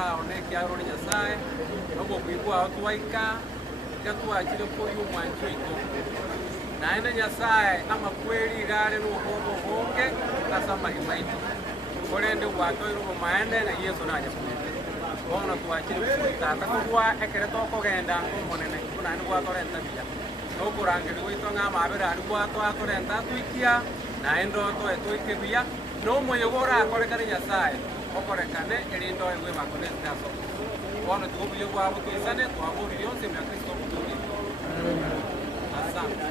sao ne kia ro nya sai no go kuigua otwaika ka twachire kuri umwanju ito na ina nya sai ama kweli gare no hobo honge kasama himaiti korende wato iro maende na Yesu na aja bona twachire kutata kwa ekere to kogenda monene kuna ni gwa torenta bia no kurangiri wito nga mabera ni gwa to atorenta twikia na endo to etwike bia no moyo gora akorekane nyasaye okorekane erindo ewe makonesta so bona tubuye gwa butwisane twaburi yonse mya Kristo muturi asante.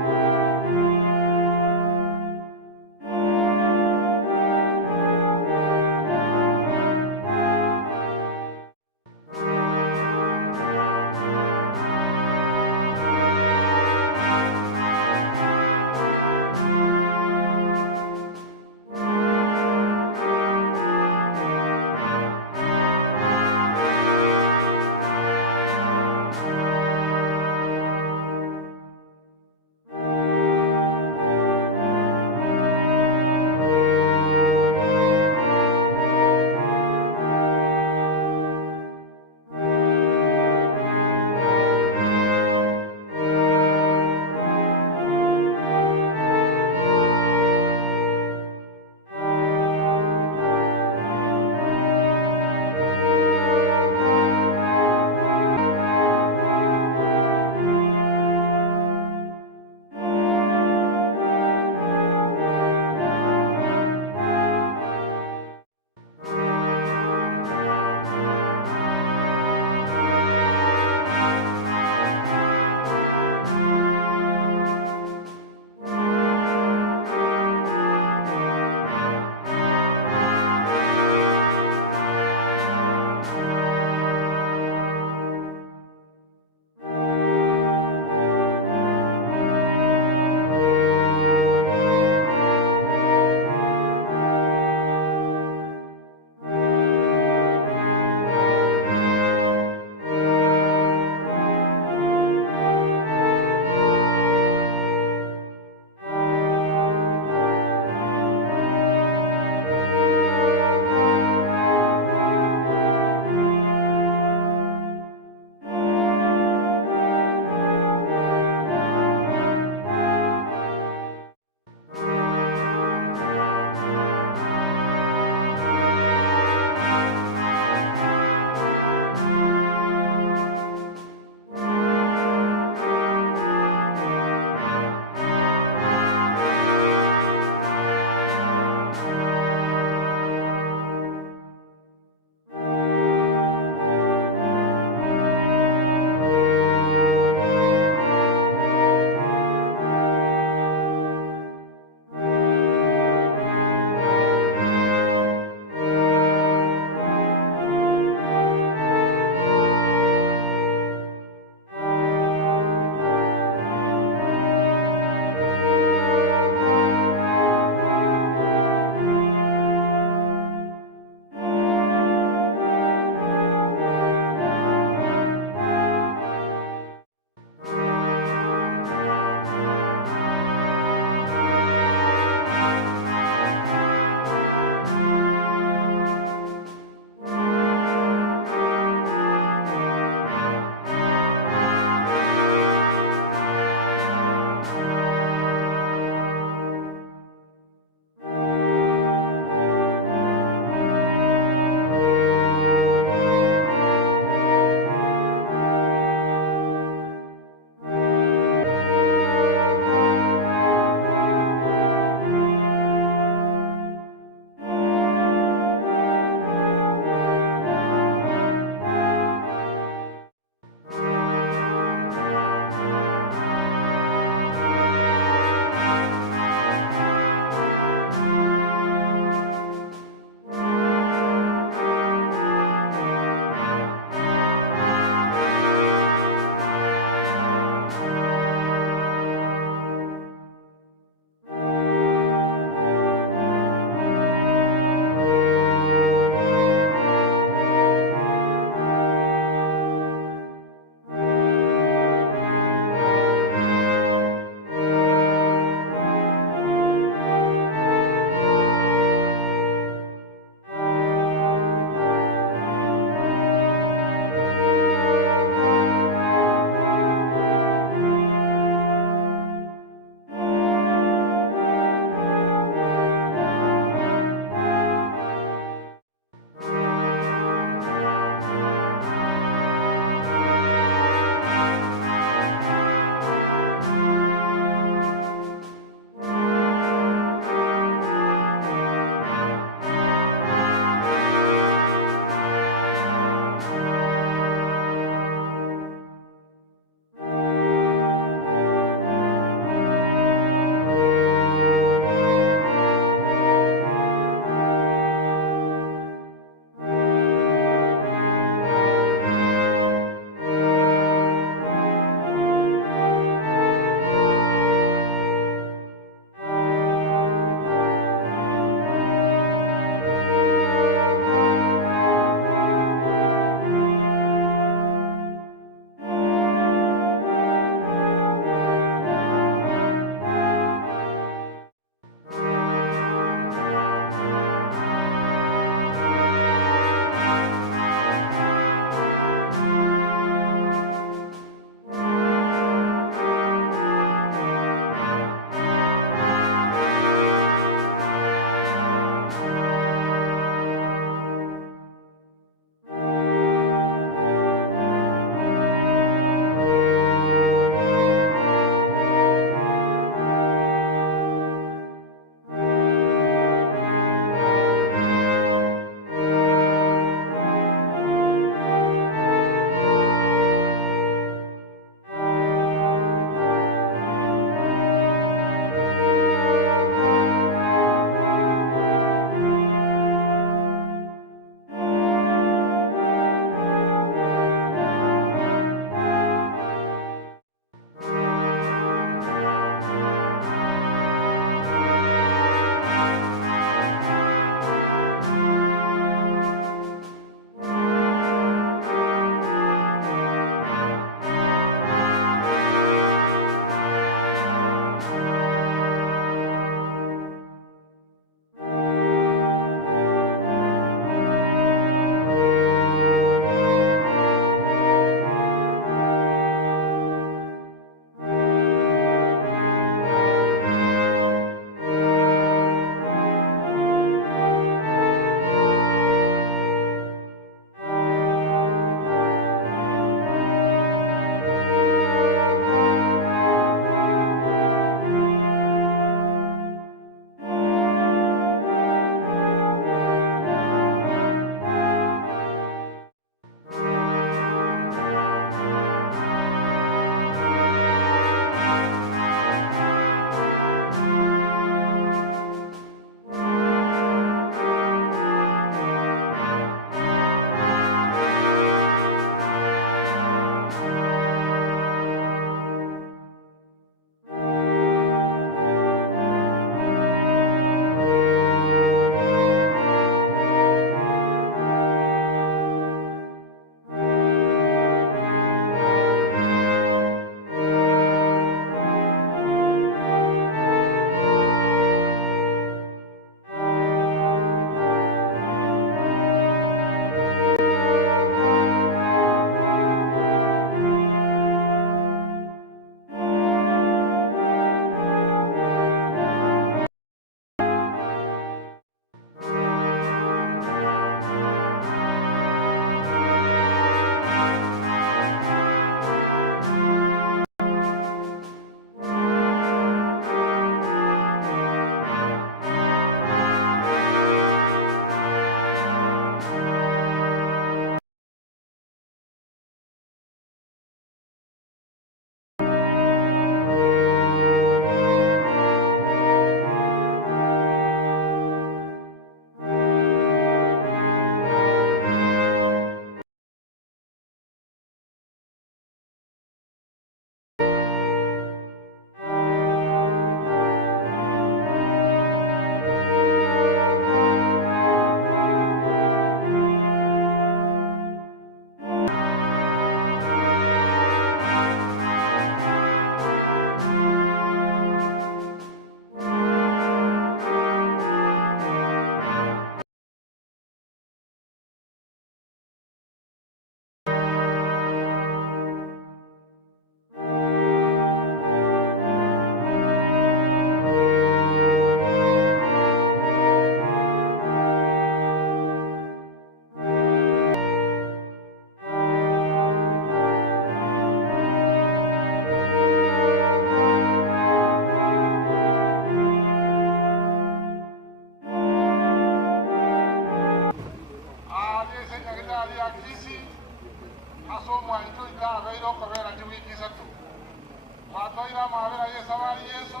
sawari yeso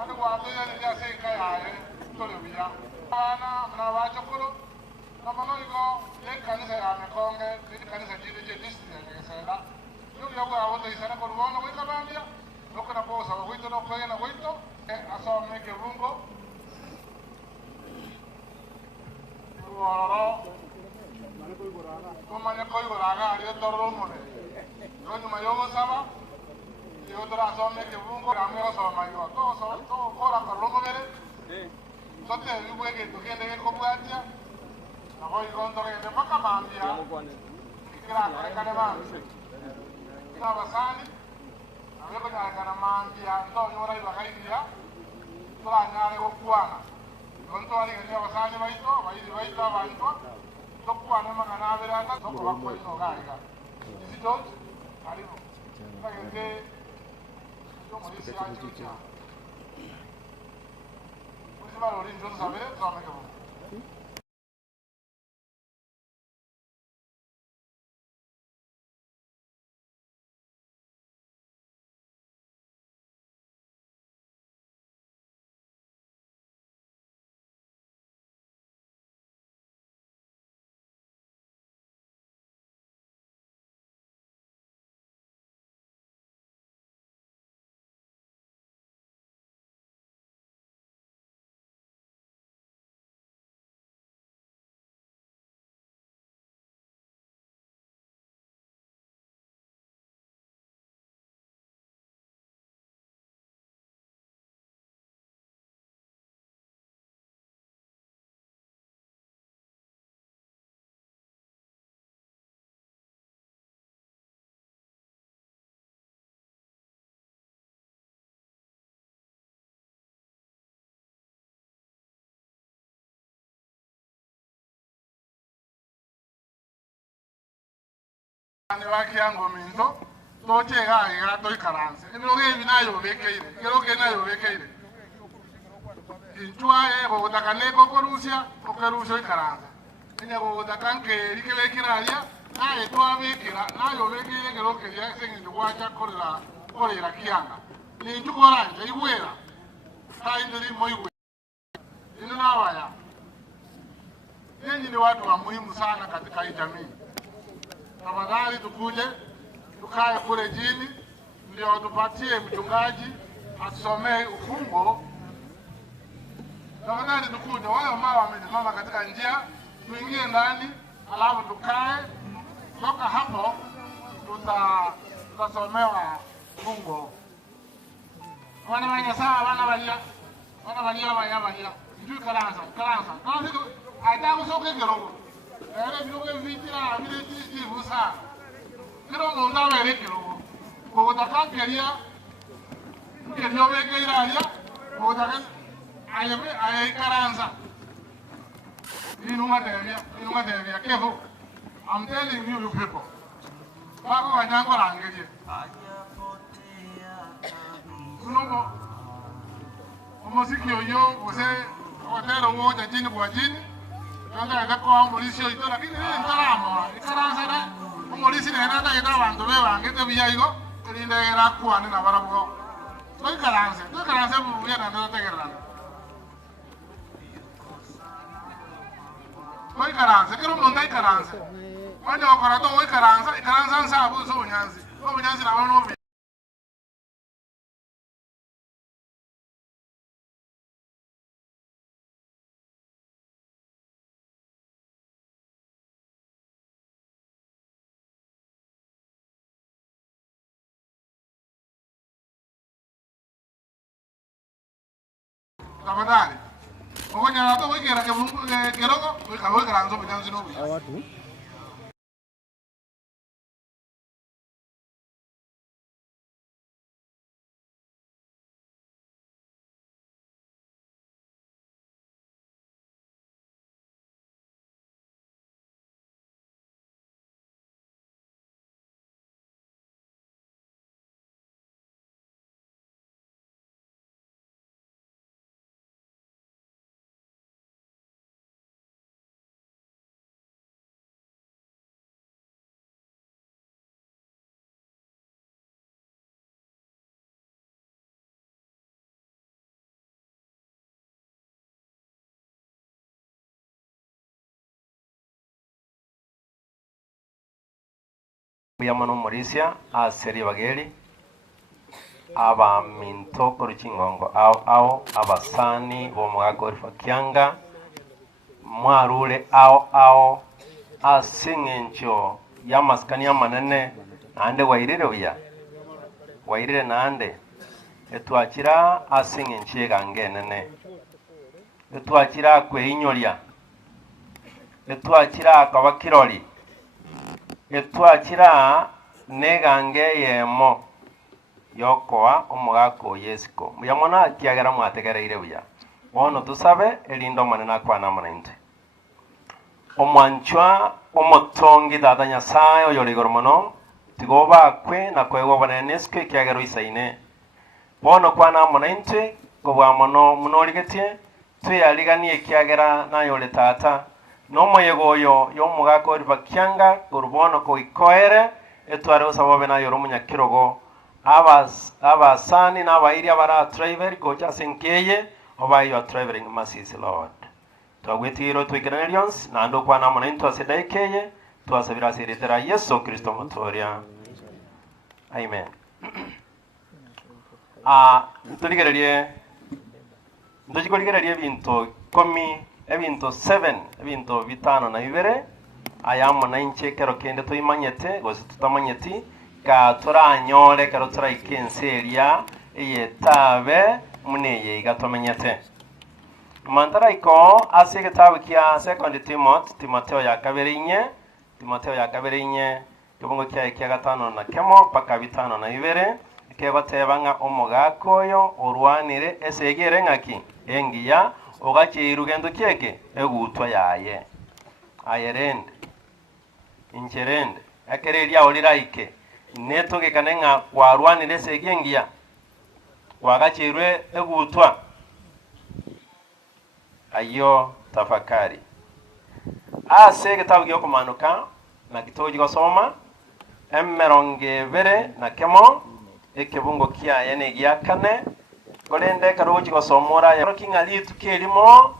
ande wa be ya se kaya to le biya ana na wa chokoro na mano iko le kanisa ya mekonge le kanisa jide je district ya sela yo yo wa wona isana ko wono we kabambia loko na posa wa wito no kwena wito aso meke rungo woro kuma ne koy goraga ari torro mone no nyuma yo saba yo dora so meke rungo ramero so mayo to kora ko rungo bere sote yuwe ke to kende ko buatia na hoy gondo ke de paka bambia kira ko kane ba na basani ave ko na kana mambia ndo nyora iba kaidia tora nyare ko kuana gonto ari ke basani baito baito to kuana magana vera ta to ko ko no gaiga isi tot ari no ka ke yo mo disi a chucha ma lo ringiorno sapere zone che ne wa Kianga minto to che ga to ikaranze ino ge binayo bekeire kero ge nayo bekeire intua go takane ko korusia ko kerusho ikaranze ine go takanke rike bekiraria na eto abekira nayo bekeire kero ke ya sengi wacha korera Kianga ni njukoranje igwera hai ndiri moigwe ino na waya nyinyi ni watu wa muhimu sana katika hii jamii. Tafadhali tukuje tukae kule chini ndio tupatie mchungaji asomee ufungo. Tafadhali tukuje, wale ambao wamesimama katika njia tuingie ndani, alafu tukae. Toka hapo tutasomewa ufungo. Wana wanyasaa wana valia njui karanza aitaku soke kirogo ere birogo vitira vileti vusa kirogo ndawere kirogo kogotakakeria kerio bekeiraria kogotaka aye karanza inunga devia keho. I'm telling you people bako wanyango rangerie kunomo muziki yo use otero moja chini kwa chini ndio itakuwa mulisho ito lakini ni ndaramo ikaranza na mulisi na nanda ita bantu be bangete biyayigo irinde era kuane na barabugo to ikaranza mu ya na tegerana to ikaranza kero monda ikaranza wanje okora to ikaranza nsabu so bunyanzi na bano tafadhali okonya na to wekera ke mungu kerogo wekera nzo bunyanzi no buya Yamano Mauricia aseri bageri aba minto koruchingongo ao abasani bo mugago Kianga mwarure ao asingencho yamaskani yamanene ande wairire nande etwakira asingenche gangenene etwakira kweinyoria etwakira kabakirori etwakira negange yemo yokoa omugako yesiko muyamona kiagera mwategereire buya bono tusabe elindo manena kwana manente omwanchwa omotongi dada nyasaye oyoligoro mono tigoba kwe na kwego baneneske kiagero isaine bono kwana manente kobwa mono munorigetie tuyaliganie kiagera nayole tata nomoyegoyo yomugako Kianga kurubono ko ikoere etware usabobe na yoro munyakirogo abasani n'abairi abara driver gocha senkeye obayo traveling masisi Lord twagwetiro twikenerions nando kwa namona into asedaikeye twasabira siritera Yesu Kristo mutoria amen. Ndogikorerie bintu 10 ebintu 7 ebintu bitano na bibere ayamo na inche kero kende tuyimanyete gosi tutamanyeti ka turanyore kero turaikenseria yetabe muneye igatomenyete mantara iko asige tawe kia 2 Timotheo ya kaberinye kibungo kia gatano na kemo paka bitano na bibere kebatebanga omugakoyo orwanire esegere ngaki engiya ogache irugendo kieke egutwa yaye ayerende incherende akereria oliraike netoge kanenga kwarwanire segengia wagachirwe egutwa ayo tafakari ase gitabu gyo kumanuka na gitoji gosoma emeronge bere na kemo ekebungo kia yene gyakane golende karoji gosomora ya kingali tukelimo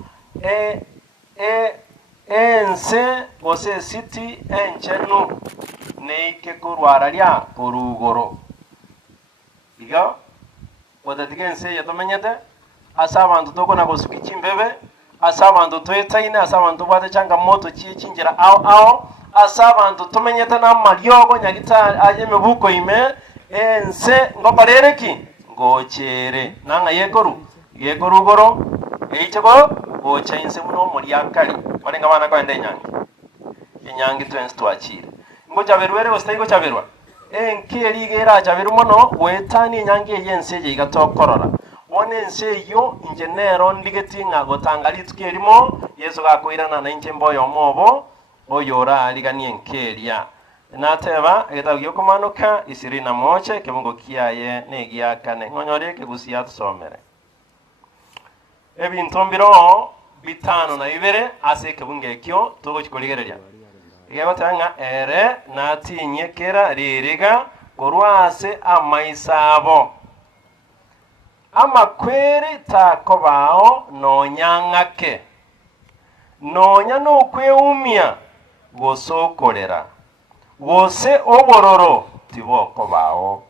ense gose city enchenu neike kurwara lya kurugoro iga wadatigense yatomenyete asabantu toko na gosukichi mbebe asabantu twetaine asabantu bwate changamoto chinjira ao asabantu tumenyete na maryogo nyagita ayeme buko ime ense ngoparereki ngochere nanga yegorugoro eichego gocha inse muno muri akali barenga bana kwa ende inyangi twens twachire ngoja berwere ostaigo chaberwa enkeri gera chaberu mono wetani inyangi yense je igatokorora one ense yo injenero ndigetinga gotangali tukerimo Yesu gakoirana na inche mboyo mobo oyora aligani enkeria nateba egitabu gyokumanuka 21 kebungo kiaye negiakane ngonyore kegusia tusomere ebintu mbiro bitano na bibere ase kebunge kyo togo chikoligereria igebatanga ere natinye kera ririga korwase amaisabo amakweri takobao nonyangake nonya no kweumia gosokorera gose obororo tiboko bao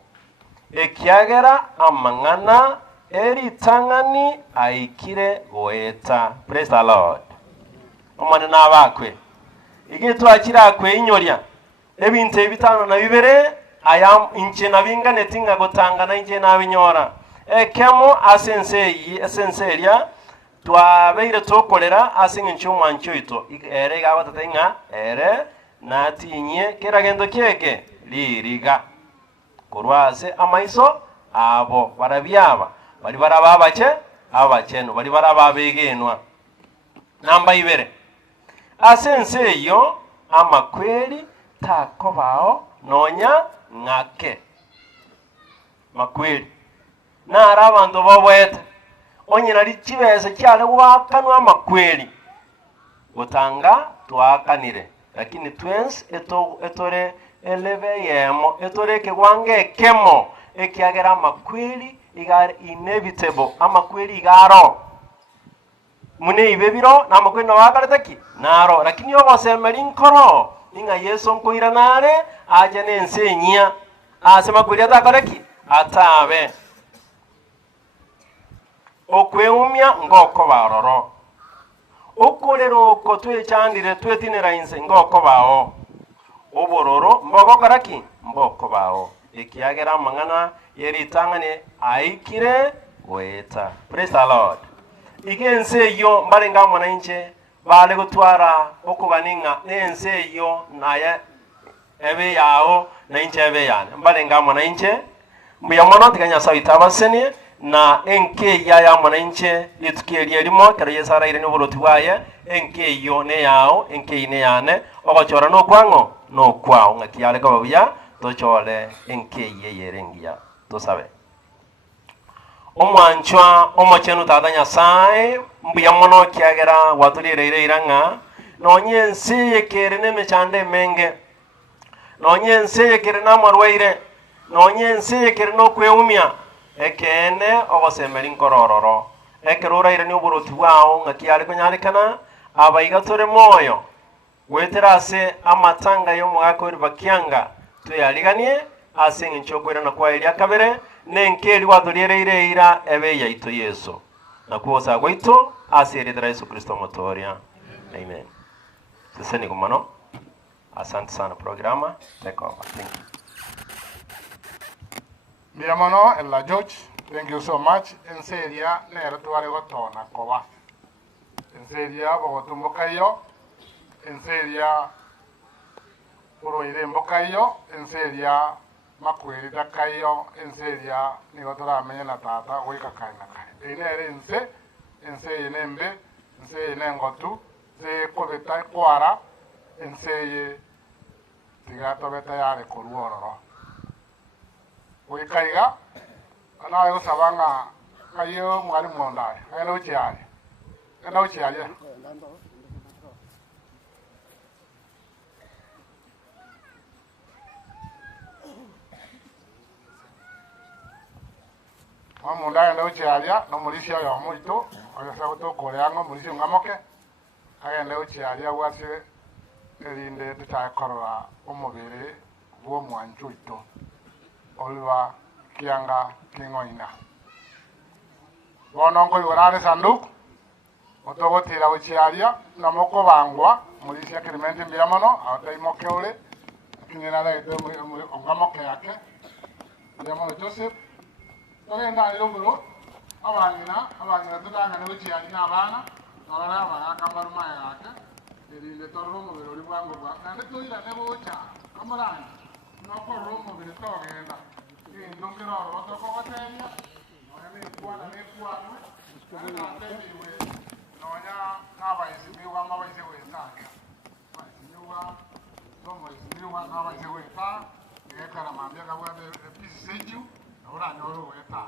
ekiagera amangana eritangani aikire goeta. Praise the Lord. Omwana nabakwe igetu akira kwe inyoria ebintu ebitano na bibere ayam inche nabinga netinga gotangana inche nabinyora ekemo asenseria twabeire tokolera asingincho mwancho ito ere gabatatenga ere natinye keragendo kieke liriga kurwase amaiso abo barabyaba bali barababache abacheno bali barababegenwa namba ibere asense yo amakweli takobao nonya ngake makweli na arabantu bobwete onyina lichibese cyane wakanwa amakweli gutanga twakanire lakini twens etore eleve yemo etore kegwange kemo ekiagera makweli igar inevitable amakweli igaro mune ibebiro na makweli no wagaretaki naro lakini yobo semeri nkoro ninga Yesu nkoira nare aje nensenya asema kulia takareki atabe okweumya ngoko baroro okorero ko twechandire twetinera inse ngoko bao obororo mboko karaki mboko bao ikiagera mangana yeritangane aikire weta. Praise the Lord. Igense yo mbalenga mwananche bale gutwara okubaninga nense yo naye ebe yao na inche ebe yana mbalenga mwananche mbuya mwana tiganya sawitabaseni na enke ya mwananche litukirie limo kero yesara ile n'oburoti bwaye enke yo ne yao enke ine yane ogochora no kwango no kwao ngakiyale ko babya tochole enke ye yerengia tosabe omwanchwa omochenu tata nyasaye mbuya mono kiagera watulire iranga nonyense yekere nemechande menge nonyense yekere namarwaire nonyense yekere no kweumya ekene ogosemeri nkorororo ekerura ire ni oburuti bwao ngakiyale konyarekana abaigatore moyo weterase amatanga yo mwaka uri bakianga tuyaliganie asinga nchokwera na kwa elia kabere nenkeri watulire ira ebe yaito Yesu na kuosa gwaito asiri Yesu Kristo motoria. Amen. Siseni kumano. Asante sana programa. Take over. Thank you. Biamano and La George, thank you so much. En seria nero tuare gotona koba. En seria bogotumbokayo. En seria uroire mbokayo. En seria makwiri dakayo. En seria nigotora menya na tata wika kaina kai. Ine ense ense nembe ense nengotu se kobeta kwara ense tigato beta yare koruoro. Wikaiga ana yo sabanga kayo mwali mwondai eno chiari mwondai eno chiari no mulisi yo muito oyo sabato koreango mulisi ngamoke eno chiari wase elinde tutakorora omubiri bwo mwanchuito Olva Kianga Kingoina. Bonongo yorare sanduk. Otogo tira uchiaria na moko bangwa mulisia kirimenti mbiamono awata imoke ule kinyena la ito ongamoke yake mbiamono Joseph toge nda ilongoro abangina tutanga ne uchiaria na abana nolana abana kamaruma yake elinde torromo berori bwango bwa kandi toira ne bocha amorana no korromo bere togenda ndongero roto ko tenya oya kuana ne kuana na tembiwe nonya nabaisibiwa mabaise wesaka baisibiwa tomo isibiwa nabaise weta ngekara mambia kabwa pisi seju ora nyoro weta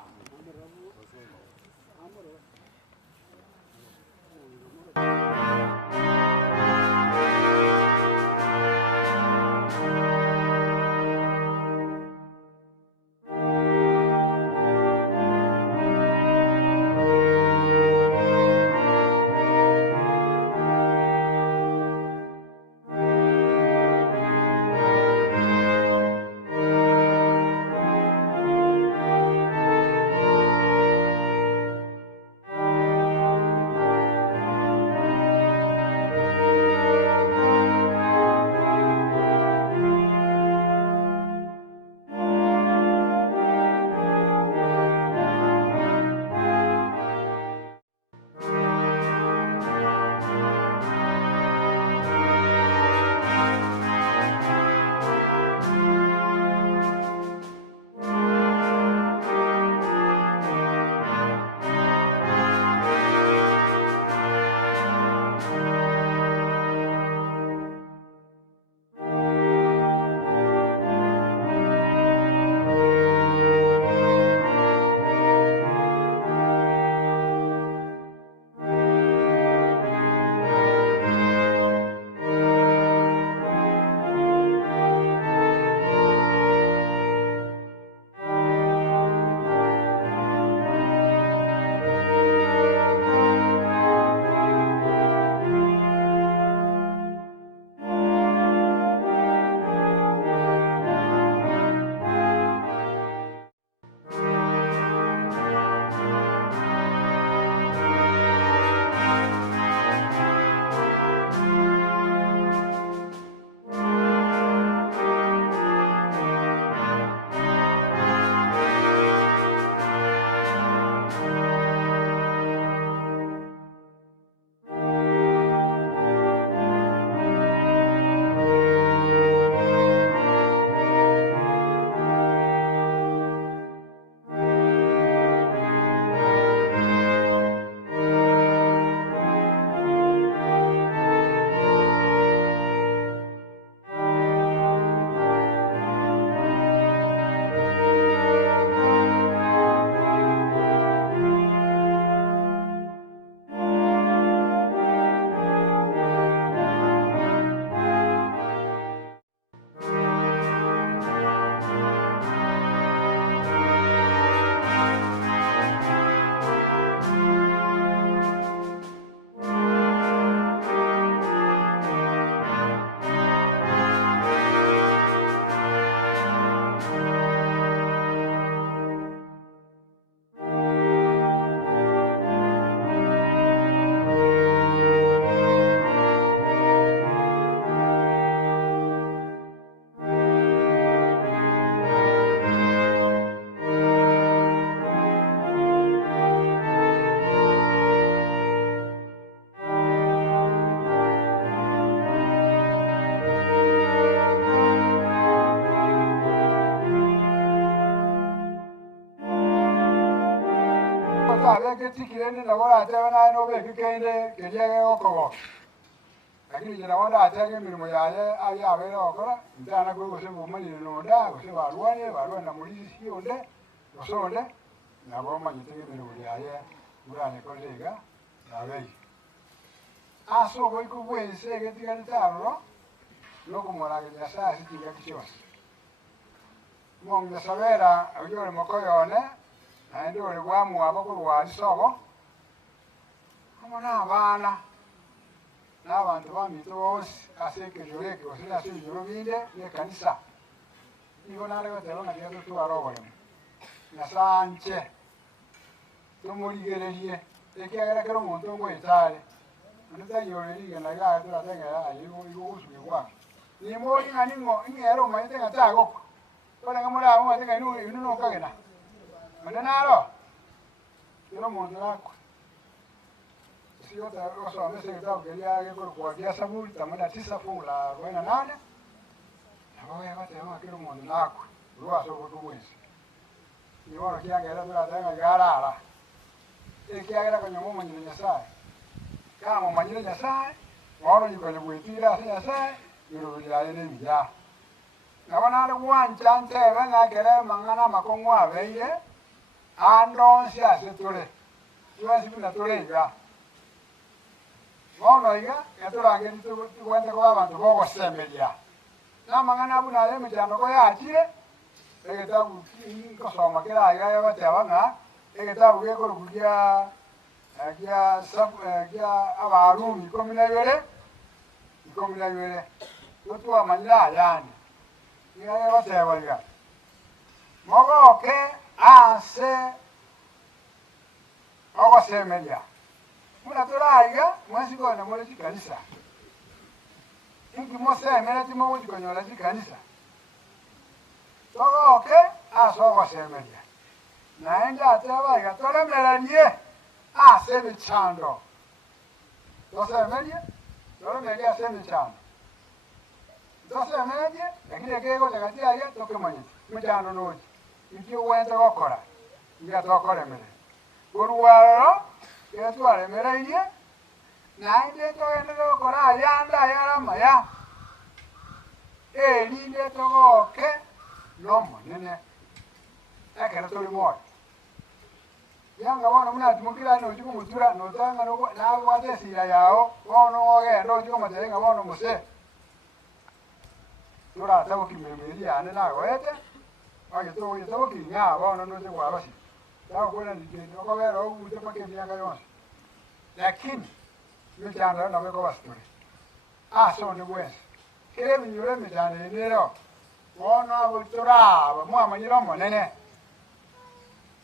tabe ke tikirende na bora ate bana no be kende ke je okobo lakini jina wanda ate mirimo yaye ali abere okora ndana ko gose bumani no nda gose barwane mulisi onde osonde na boma nyitege mirimo yaye burane ko lega nabe aso boy ko bwense ke tigani taro no como la que ya sabes si tiene que ser mon de sabera yo le mocoyone ando le guamu abakulwa sobo como na bana na bantu bamitos así que yo le que o sea si yo vinde de kanisa digo na le te na que tu arobo na sanche to morigererie e que era que un montón de tare no te yo le diga na ga tu la tenga ahí digo uso igual ni mori ngani ngo ngero mai tenga tago para ngamura mo tenga inu no kagena mananaro yo mo ndako si yo ta so me se ta que ya que por ya sabu tamana tisa fula buena nana na voy a te ma quiero mo ndako lo aso ko tuwes ni ora Kianga era dura tenga garara e Kianga era con mo manyanya sai kama manyanya sai ora ni ko le buitira sai yo ya ene ya na wana ru wan chan te ba na kere mangana makongwa beye ando sia se tole yo asi na tole ga mono iga ya tora nge tu wende ko abantu ko sembelia na mangana buna le mjano ko ya chire e ta bu ko so ma kera ya ba ta ba na e ta bu ke ko kuja ya sab ya abaru mi ko mina yore Tutu amanya yani. Iya ya sewa ya. Mogo ke ase ogo semelia. Muna tora ya, mwasi ko na mole kanisa. Ingi mo semela ti mo ko nyola ti kanisa. Togo ke aso ogo semelia. Naenda tewa ya tole melalie. Ase bichando. To semelia? Tole melia semichando. Entonces media, lakini kego chakatia ya toke manye. Mjano noji. Iki uwente kokora. Ngia tokore mele. Kuruwaro, ya tuare mele iye. Na inde to ende kokora yanda yara maya. Linde to ke nomo nene. Ekere to limo. Yanga wana muna tumukira no juko mutura no tanga no na wate sira yao. Wono oge no juko matenga wono muse. Tora tawo ki memeli ane na goete oye to ki nya ba no se kwa basi tawo ko na ndi ko ba ro u te pa ke nya ga yo lakini mi jana na ko bastore so ne wes kire mi yore mi jana ne ro wono abu tora ba mo amanyiro mo nene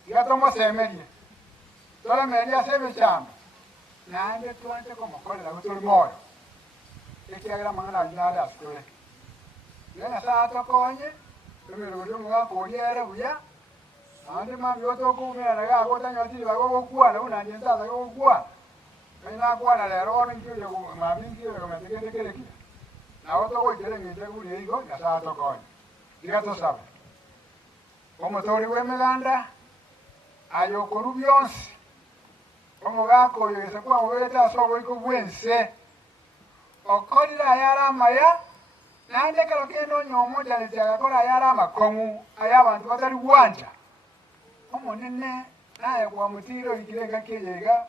ya to mo se meli tora meli ya se mi jana na ande to ante ko mo ko la ko to mo e che era mangana nya da store Yana sa to konye, me lo yo mo ko yere buya. Ande ma yo to ku me na ga ko ta nyoti ba ko kuwa na una nyenza ta ko kuwa. Kai na kuwa na le ro ni yo ma min ki yo me te ke ke ki. Na o to ko jere mi te ku ni go ya sa to konye. Diga to sabe. Como tori we me ganda ayo ko rubions. Como ga ko yo se kwa we ta so we ko wense. O ko la yara maya. Nande kalo keno nyomo jale jaga kora yara makongu ayabantu batari wanja omo nene naye kwa mutiro ikirenga kiyega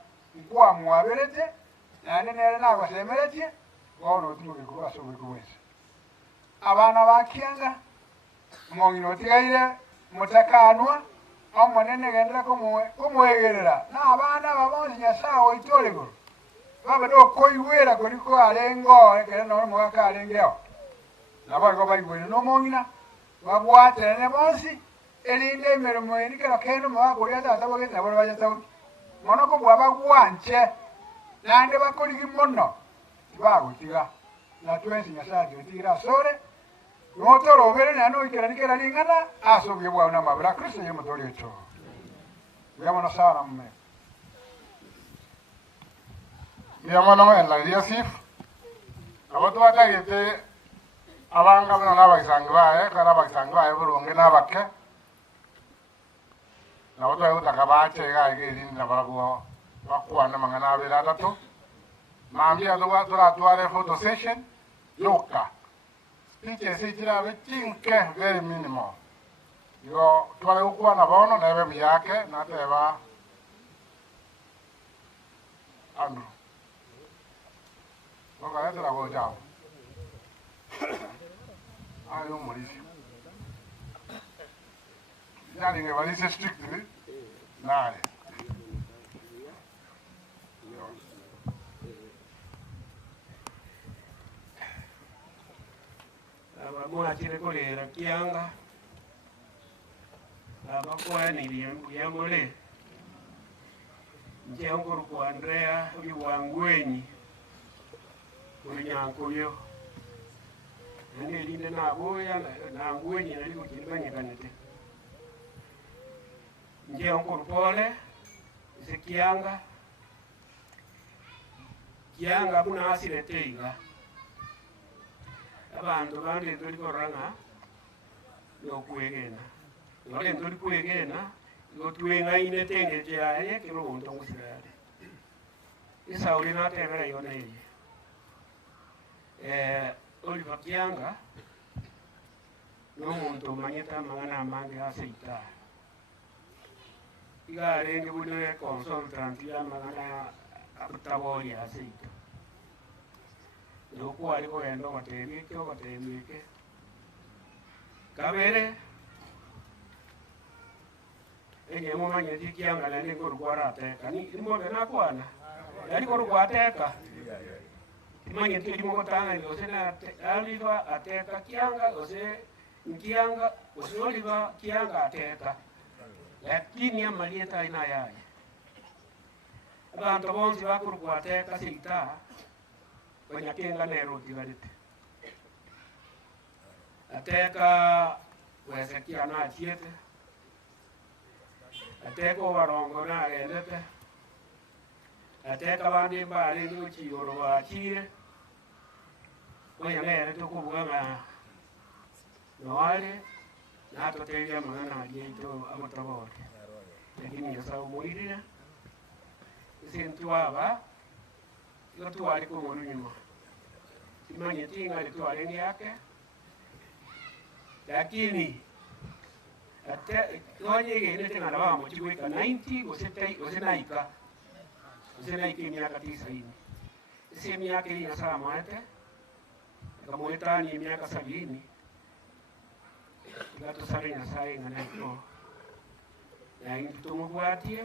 kwa muaberete nane nere na kwasemerete wono tumuke kuba so bikuwese abana ba Kianga mongino tigaire mutakanwa omo nene gendera komuegerera na abana babonye nyasawo itolego baba do koiwera koliko alengo ekere no mwaka alengeo Naba ko bai bueno no mongina babwate ne bonsi elinde mermo ni kero keno ma ko ya ta tabo ke na bora ya tawo mono ko bwa gwanche nande bakoli kimonno bago tiga na twensi nyasa dio tigira sore no toro vere na no ikera ni kera lingana aso bye bwa na mabra Kristo yemo tori echo yamo na sara mme yamo no en la diosif abato atagete abanga bano nabasangwaye kana basangwaye bulungi nabake na watu wa utakabache gai na babu wakwa na mangana bila tatu maambia doa doa doa photo session yoka speech si tira vetinke very minimal yo doa ukwa na bono na bebe yake na teba anu Oka ya tera go jao ayo morisi yani nge valise strictly nale Abamwa chile kolera Kianga abakwani liyamole njeongoro kwa Andrea uliwangwenyi ulinyankoyo nani linde na boya na ngwenyi nali kuchibanyekanete njeongoro pole se Kianga buna asile teiga abantu bandi tuli koranga yokwegena ngale tuli kwegena yotwenga ine tenge jaye kiro unto musirale isauli na tebera yona iyi Oliver Kianga n'omuntu manyeta mangana amange aseita igarenge bune consultant ya mangana abutabori aseita yokuwa aliko endo watebike kabere enye mumanye Kianga nani ngorukwara ateka ni imbobe nakwana yali ngorukwateka imanye tuli mukotanga yose na Oliver ateka Kianga yose Kianga yose Oliver Kianga ateka lakini amalieta ina yaye abantu bonzi bakurukwateka sita banyakenga nero kibalite ateka wese kiana achiete ateka warongo na elete ateka bandi bali nuchi oro achire oya ngere to kubanga noale na to telia mangana jeito amotabore lakini yasa umuirira isintuaba yotu ali ko nyuma imanye tinga ile tu aleni yake lakini ate ngoje ile tena lawa mochikuika 90 usenaika miaka 90 isi miaka ile ya saa mwete kama ni miaka 70 gato sare na sai ngana ko ya into mubwatie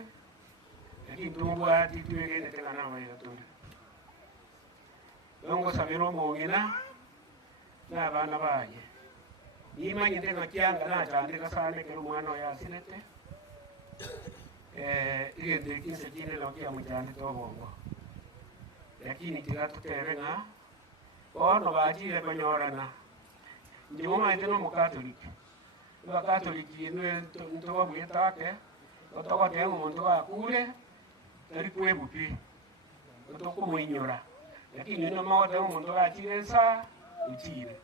lakini tumubwati tuwegene tena na wewe tu Longo sabiro mongina na bana baye nimanye ndenga Kianga na chandika sane ke mwana ya silete ile kinse jine lo kia mujane to bongo lakini tigato terenga ono bajile konyorana ndimo maite no mukatoliki ba katoliki ne to wa buyetake to wa tengo muntu akule tari kwebupi to ko muinyora lakini no maote umuntu achiresa uchire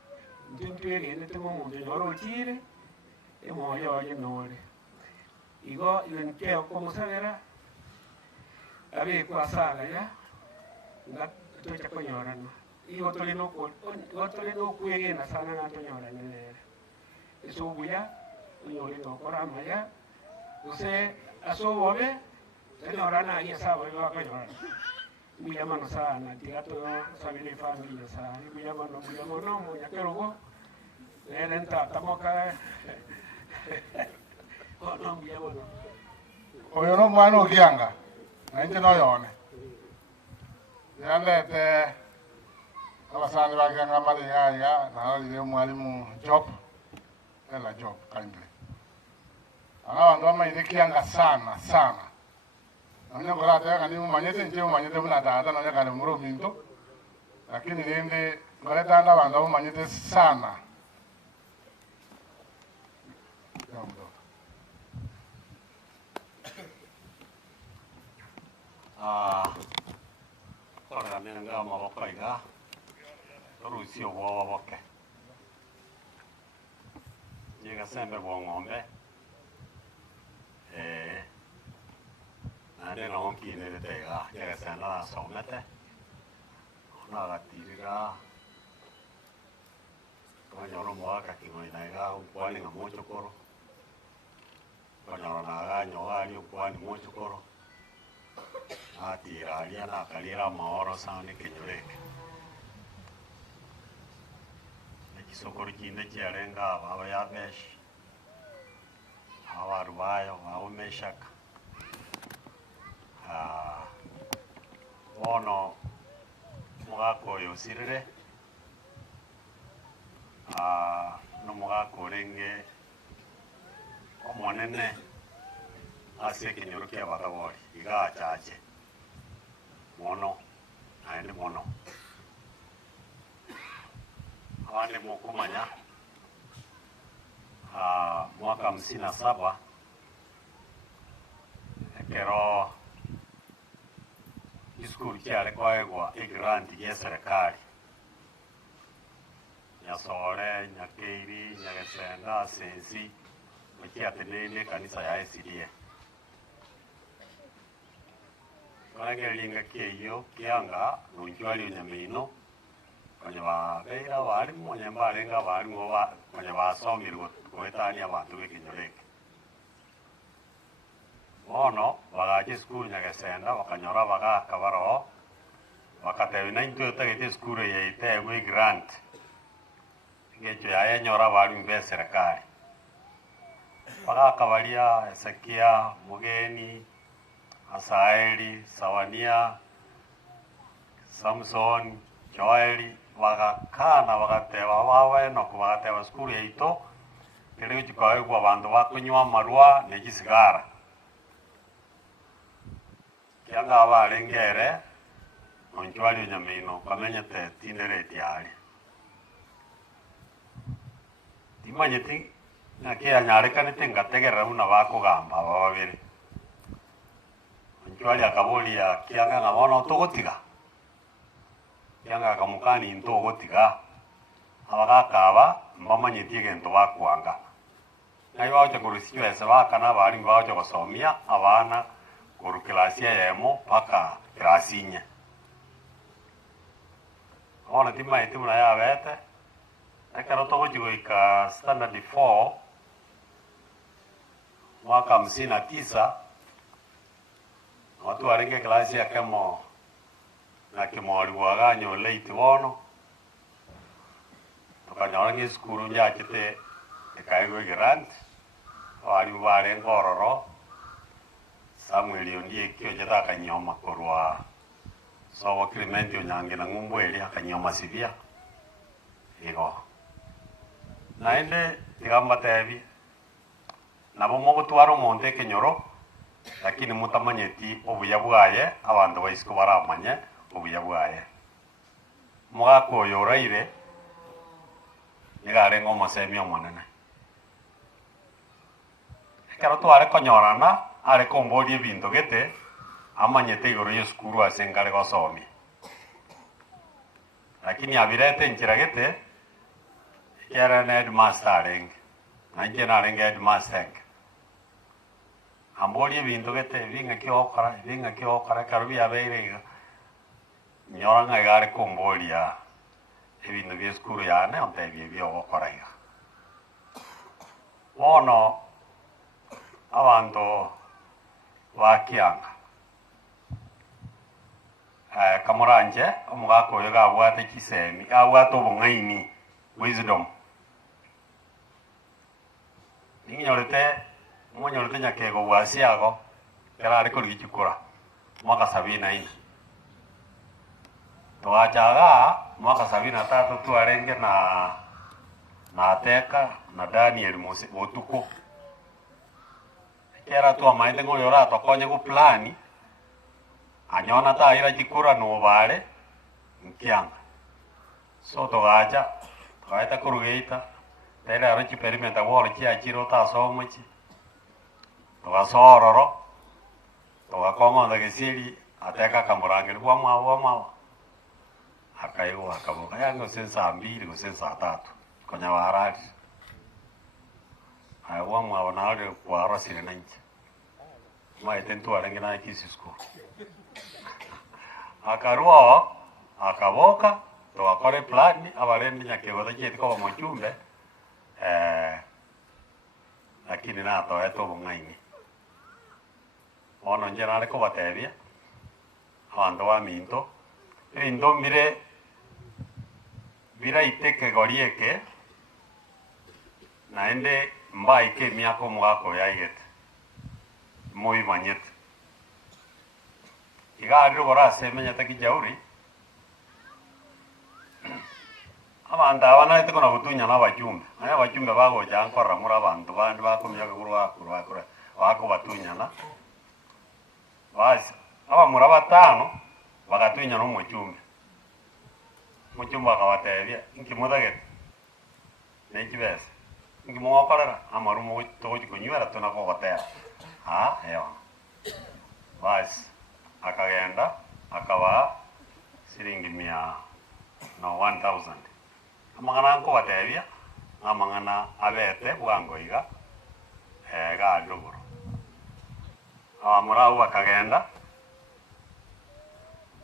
ntintwere ne temo umuntu nyoro uchire emoyo ye nore igo ilenkeo como sabera abe kwa sala ya nga to cha konyorana igo tolino kuege na sana na tonyorana ne eso buya nyore to korama ya use aso bobe tonyorana ya sawo yo konyorana Buya mano sana, tirato sabile famiglia sana, buya mano mo yakero go. Elenta tamoka. No buya mano. Oyo no mano Kianga. Nanje no yone. Yale te abasani ba Kianga mali ya na ile mwalimu job. Ela job kindly. Ana ndo mai Kianga sana. Nanya kola tega ni manyete nje manyete muna tata nanya kana muro minto lakini nende ngale tanda banda manyete sana Ora nenga mabakaiga Rusi obo boke Llega sempre buon ngombe nande ng'onkine tega nyagasana asomete nagatiriga konyora omwaka king'oinaiga okwani ng'a mochokoro konyora naganyoga ari okwani mochokoro natira aria nakarira amaoro sana ekenyoreke ekisokoro kinde kiarenga aba yabeshi abarubayo abomeshaka bono omogaka oyo osirire n'omogaka orenge omonene ase ekenyoro kia abagabori iga achache mono naende mono abande mokumanya mwaka 57 ekero isukuru kiare kwaegwa egranti gia eserikari nyasore nyakeiri nyagesenda sensi okiatenene kanisa ya SDA karagelinga kieyo Kianga nonchwali onyamino kwenye babeira bari monyemba arenga bari ngoba kwenye basomirwe kwetania abantu bekinyoreke bono bagaje skuru nyagesenda bakanyora bagaka baro bakatewe na into tagete skuru yeitewe grant ngecho yaye nyora bari mbe serikali bagaka baria Ezekia Mugeni Asaeli Sawania Samson Joeli bagakana bagateba bawe no kubagateba skuru yeito kero chikawe kwa bantu bakunywa marwa negisigara Kianga abarengere onchwali nyamino kamenyete tinere tiari timanyeti nakia nyarekanete ngategera una bakugamba bababiri onchwali akaboli ya Kianga ngabono togotiga Kianga akamukani ntogotiga abagakaba mbamanyeti egento bakwanga nayo baje kurisyo ese bakana bari baje gusomia abana koru klasi yemo paka klasi nye ona tima itimu na ya bete ekero togojigoika standard 4 mwaka 59 watu warenge klasi ya kemo na kimori waganyo late bono tukanyora skuru njakite ekaiwe grant wali bare ngororo Samuel yondie kio jeta kanyoma korwa so Clement onyange na ngumbweli akanyoma sibia ego naende igamba tebi nabo mogotwara omonte kenyoro lakini mutamanyeti obuya bwaye abantu baisiko baramanye obuya bwaye mogaka oyo oraire igarenga omosemi omonene ekero tware konyorana are kombori ebinto gete amanyete igoro yesukuru ase nkare gosomia lakini abirete nchira gete ekere na headmaster arenge nanje narenge headmaster ambori ebinto gete binga kiokora karo biabeire iga nyora ng'a igare komboria ebinto bia esukuru yane ontebia ebiogokora iga bono abantu ba Kianga kamoranje omugaka oyo gabwate kisemi gabwate obong'aini wisdom monyorete nyakego bwasiago kera ari korigichukura mwaka 74 twachaga mwaka 73 twarenge na teka na Daniel Mose otuko kera tu amaende ngoyora tokonye ku plani anyona ta ira chikura no vale Kianga so togacha twaita kurugeita tera aro experimenta woro chi achiro ta somochi togasororo togakongo ndagesiri ateka kamurangir bwa mwa akaiwa akaboka yango sensa 2 go sensa 3 konya warati aiwa mwa wanale kwa arasire nanchi maete ntware ngina kisi school akarwo akaboka tugakore plan abarendi nyakegotha cheti ko mochumbe lakini natoete obong'aini bono nche nare kobatebia abanto baminto ebinto biraite kegori eke naende mbaike emiaka omogako yaigete moibanyete iga arire bora ase emenyete kijauri abantu aba naete kona gotunyana abachumbe aya abachumbe bagocha nkorora muri abantu bandi bakomia keguru bakobatunyana basi abamura batano bagatunyana omochumbe akabatebia nkimotagete nekibesa nkimogokorera amarumo togochikonywera tonakogotera ewa basi akagenda akaba siringi 1000 amang'ana nkobatebia amang'ana abete bwangoiga garuguru abamura abo bakagenda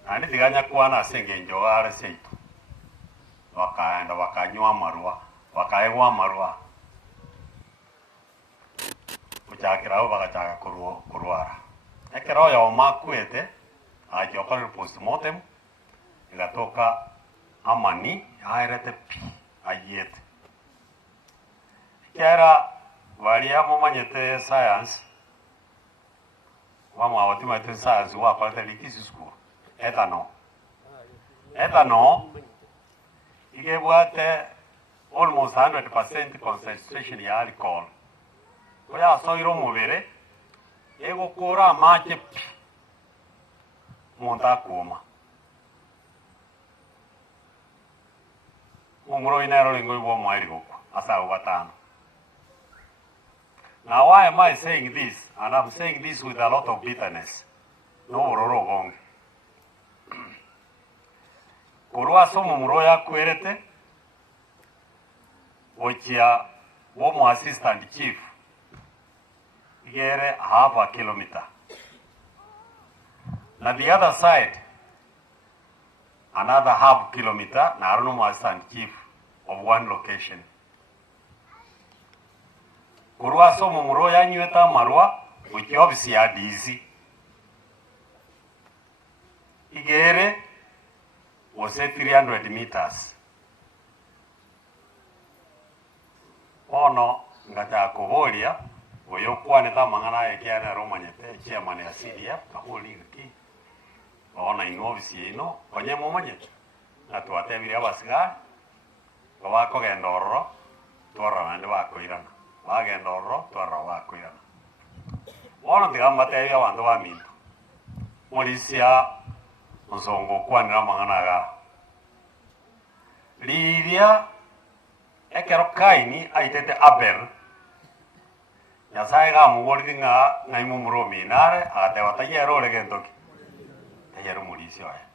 nandi tiganya kwana ase engencho gare seito bakaenda bakanywa amarwa bakaegwa amarwa guchakira abo bagachaka kurwara ekero oyo makwete ajokorera postmortem igatoka amani aerete pi ayete kera varia momanyete science wamwawatimate science wakorete likisi school ethanol igebwate almost 100% concentration ya alcohol koya soiro omobere egokora amache pi omonto akuma omuro inero ringo ibo omwairi gokwa ase abo batano. Now why am I saying this? And I'm saying this with a lot of bitterness. No ororo bonge. Korwa somo muro ya kwerete ochia womo assistant chief gere half a kilometer. Na the other side another half kilometer na aruno assistant chief of one location. Korwa somo muro ya nyweta marwa ochia ofisi ya DC igere was 300 meters. Ono ngata kovolia oyokwane tamangana yekiana romanyete chairman ya CDF kaholi ki ona inovisi ino konye momanyete atwatebiri abasiga bako gendoro twara bande bakoirana bagendoro twara bakoirana ona ndigambate ya bantu baminto molisia nsongo kwanira mangana ga liria ekero kaini aitete Abel nyasaye mugoridi ngai mumuromi nare agateba tayero legentoki tayero mulisi oya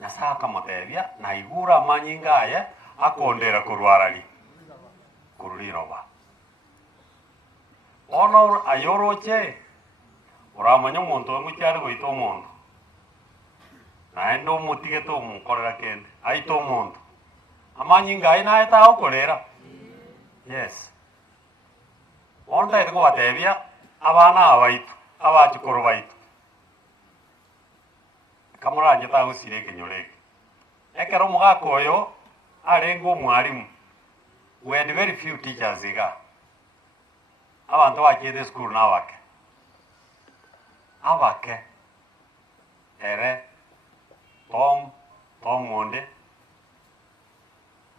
nyasaye akamotebia na igura amanyinga aye akondera kurwarari kururiroba ono ayoroche uramanya omonto omukyari goita omonto naende omotige tomukorera kende aita omonto amanyinga aye naeta agokorera yes bono taete kobatebia abana abaitu abachikoro baitu kamoranje tagosire ekenyoro eke ekero omogaka oyo arenge omwarimu we had very few teachers iga abantu bachiete esukuru nabake abake ere Tom Monde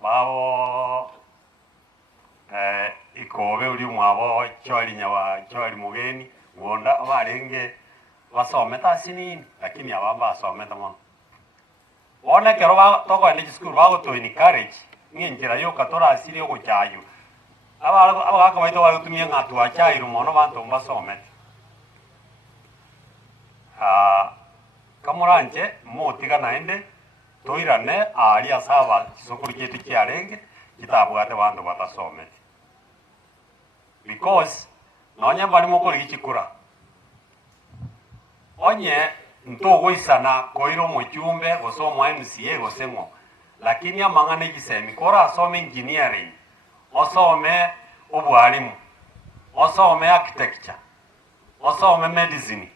babo ikobe uri mwabo chori mugeni wonda abarenge basometa sinini lakini abamba basometa mono one kero ba toko ni school bago to encourage nginjira yo katora asiri yo chayu aba baito bagutumia ngatu achairo mono bantu basometa kamuranje motiga naende toirane ali asaba kisokuru kyetu kyarenge kitabwate bantu batasomete because nonya bali mukuri kichikura onye ntogoisana koiro mujumbe gosomwa MCA gosengo lakini amang'ana gisemi kora asome engineering osome obwalimu osome architecture osome medicine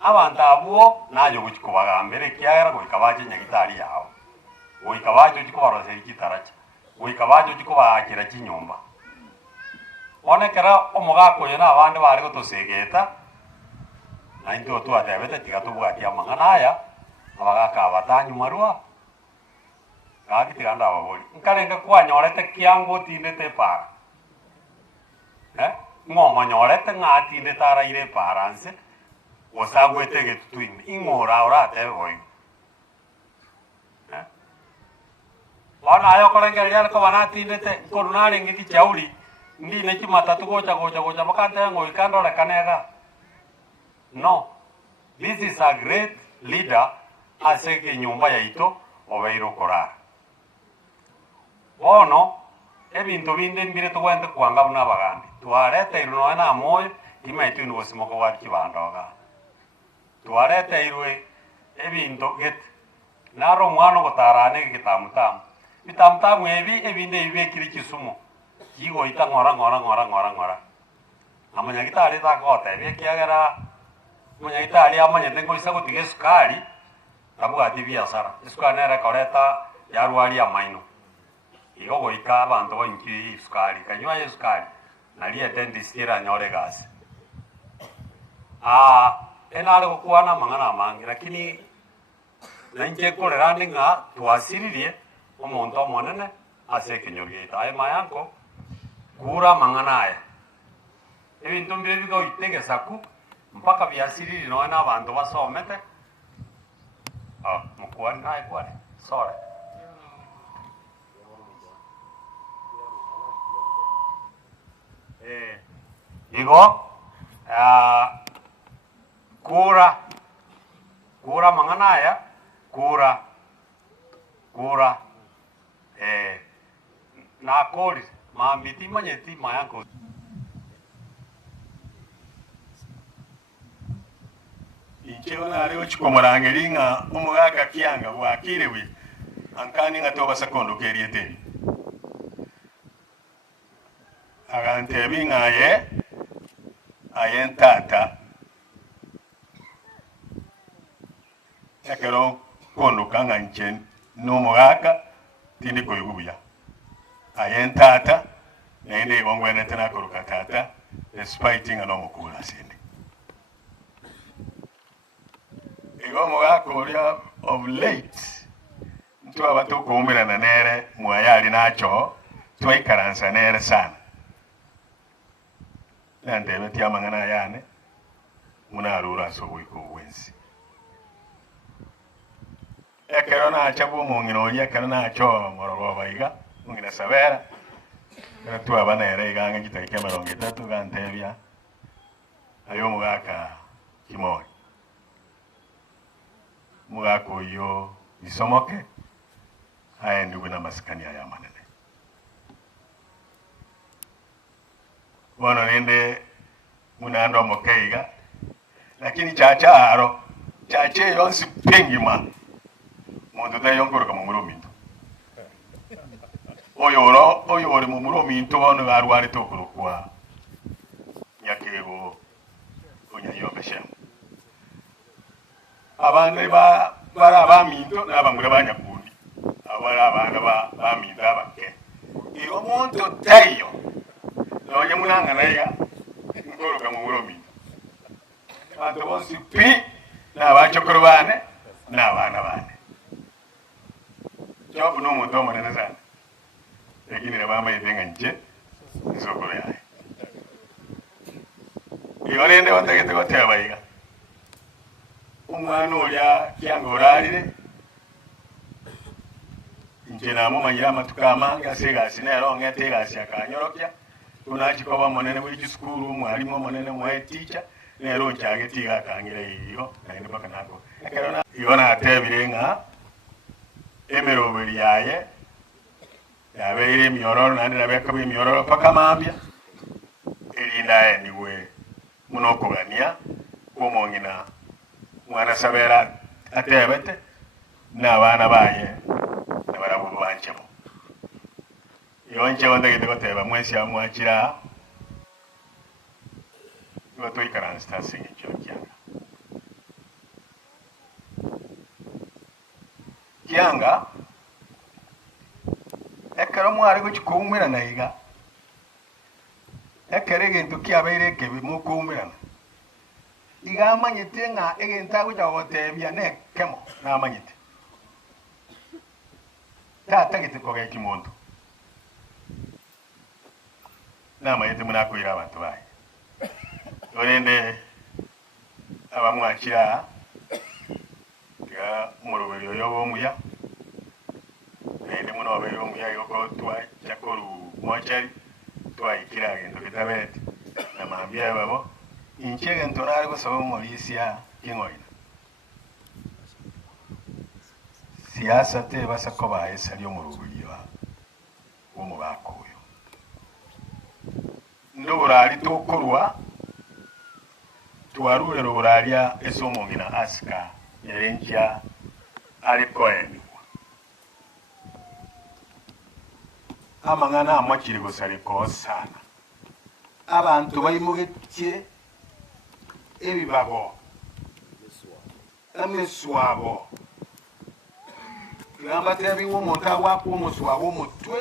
abantu abo nayo gukubagambere kiagera goikabaje nyagitari yao goikabaje gikubaroseri kitaracha goikabaje gikubakira kinyumba onekera omugako yena abandi bari gotosegeta na into twatebete tigatubwakia amang'ana aya abagaka abatanyu marua gagitiganda abagori nkarenga kwanyorete Kianga otindete para ng'omonyorete ng'atindete araire paranse osagwete getutuine ing'ora oratebe goigo bono ayo korengereria ariko banatindete nkoru narenge gichauri ndine kimatatu gocha bakatebe ng'oika ndorekanega. No, this is a great leader aseke nyumba yaito obeiro korara bono ebintu binde mbire tugwente kwanga buna abagandi twarete iruno na moyo imaitu ino gosimoka gwa kibandoga twarete irwe ebintu get naro mwana gotarane gitamutamu bitamutamu ebinde ibekire kisumo kigo ita ngora amanya gitari takote bekiagera munya itali amanya tengo isago tige sukari tabuga biashara sukari nera koreta yarwali amaino iyo goika abantu bonki sukari kanywa sukari nalie tendistira nyore gas enale kuana mangana mangi lakini nanje korerande nga tuasiririe omonto omonene aseke nyogeta ay mayanko kura mangana aya ebintu mbire bigo itegesaku mpaka biasiriri no na abantu basomete mukwani naye kwani sorry igo kura mangana ya kura na kori mambiti manyeti mayanko Ikiona leo chikomorangeri nga omugaka Kianga bwakirewe ankani nga toba sekondo keriete agante binga ye ayentata yakero kondo kanga nchen no mugaka tindi koyubuya ayentata nende bongwene tena korukatata despite nga no mukula sindi Korea of late ntu abato kuumira na nere mwayali nacho twaikaransa nere sana nandebe tiamangana yane munarura sobuiko wensi ekerona achabu mungino yekerona acho morogo baiga mungina sabera tu abanere iganga gitaike marongo 3 gantebya ayo mugaka kimoy mugako yo isomoke aendi kuna maskani ya manene bono nende munando mokeiga lakini chacharo chache yonsi pengima muntu da yonkoro kama murominto oyoro mu murominto bono arwari tokoro kwa yakego onya yobesha abana bara abaminto n'abangura banyakundi abara abana baminto abake iyo muntu tayo noye munanga naye ngoroka mu murominto abantu bonsi pi n'abachokoro bane n'abana bane jobu no muntu omonene sana lakini nabamba idenga nje isokoro yaye iyo rende watagete gotebayiga umwana olya Kianga oralire njena mu mayama tukamanga segasi nero ngete gasi akanyorokya tunachikoba monene buri gisukuru mwalimu monene mwe teacher nero nchage tiga kangira iyo nainde baka nako ekerona yona atebirenga emeroberi yaye yabeire myororo nandi nabeka bi myororo paka mambya elinda niwe munokogania komongina mwana sabera atebete n'abaana baye n'abarabulu banchemo yonche wandagete goteba mwesi amwakira batwikara nstasinga ekyo Kianga. Kianga ekero mwari gukikumirana nayiga ekero egintu kiabaire ekebi mukumirana iga amanyete ng'a egintu agocha gotebia nekemo namanyete tata gitiko geki muntu namanyete munakwira abantu baye orende abamwakira ga muruberi oyo bomuya nende muno oberi omuya yoko twa chakoru mochari twayikira agento kitabete namambia babo inchege ntorari gusaba umulisia kingoina siasa te basa ko bahesa lyo muruburiwa w'umubakuyo ndoburari tokorwa tuwarure ruburaria esomongina aska yerenja arikoeni amangana amakiri gusariko sana abantu bayimugetie ebibago ameswabo gamba tebi womuntu agwako omuswabo omutwe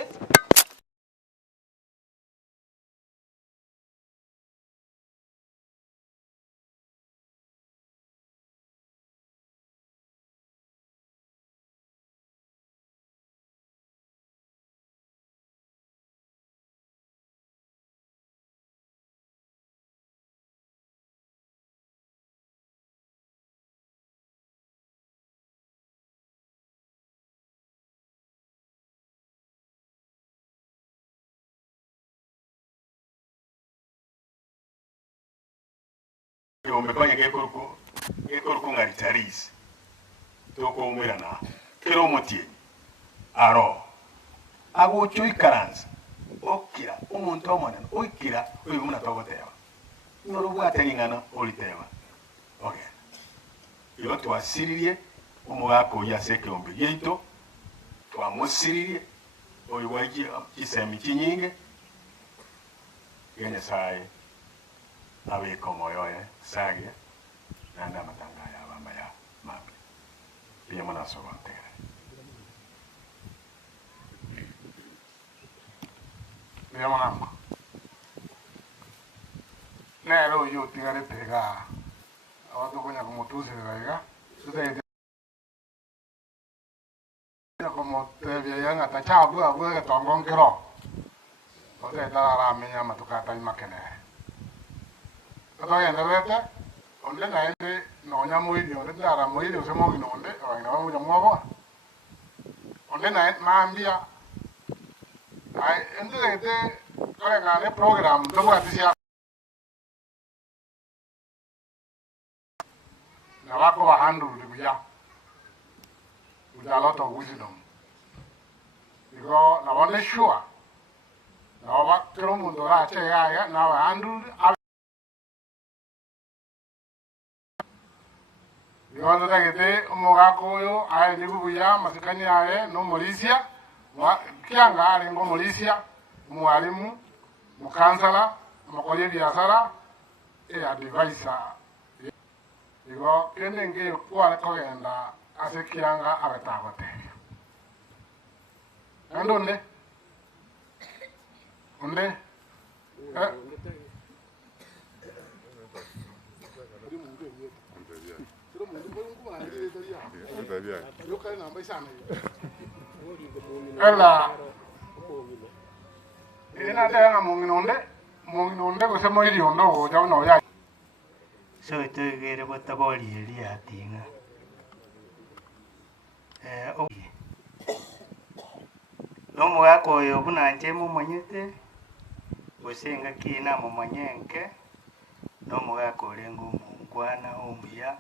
ombekanye gekoruku ngaritarisi toko umirana kero mutie aro agucho ikaranza okira umuntu omonene okira oyo muna togoteba nyoro bwateringana oliteba okay iyo twasiririe umugako yaseke ombe yeito twamusiririe oyo waje kisemi kinyinge yene sai abe como yo sage nanda matanga ya bamba ya mapi pia mwana soba tere pia mwana nero yo tigare pega abato konya como tú se vega sude como te veían hasta chavo abu que tongong kero o te da la meña matukata y makene Kata yang terlihat, onde na ini nonya muidi, onde darah muidi, usah mau gini onde, orang ini mau jamu apa? Onde na ini mambia, ente kalau ngane program, tu buat siapa? Nama aku bahandu di bija, ujalo tu wisdom. Jika nama ni sure, nama kalau mundur aja ya, nama bahandu. Yondo tagete umugako yo aye libuya masikanya aye no Malaysia Kianga ari ngo Malaysia mwalimu mukansala mukoye biashara advisor igo kende nge kwa kogenda ase Kianga abetagote andonde onde ela ina tanga monginonde ko semo iri ondo go ja no ya so tegere botaboli eri atinga no mwako yo bunanje mumanyete usenga kina mumanyenke no mwako lengo mungwana omuya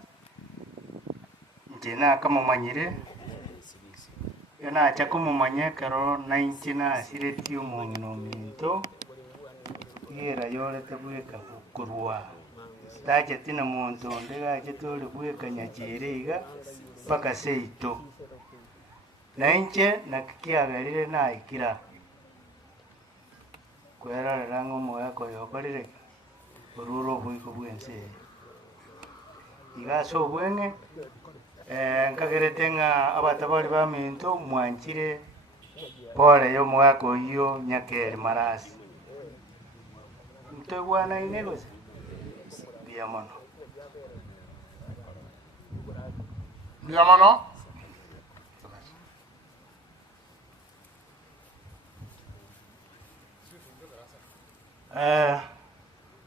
njena kama manyire yana chako mumanyekero 19 asireti umongino minto yera yole tabweka kurwa tache tina muntu ndega chituli bwekanya chiriga paka seito na inche nakiagarire na ikira kwera rango moya koyokorire ururo bwiko bwense igaso bwenge nkagerete nga abatabari baminto mwanchire pore yo mwako iyo nyakeri marasi mtegwana inelose biamono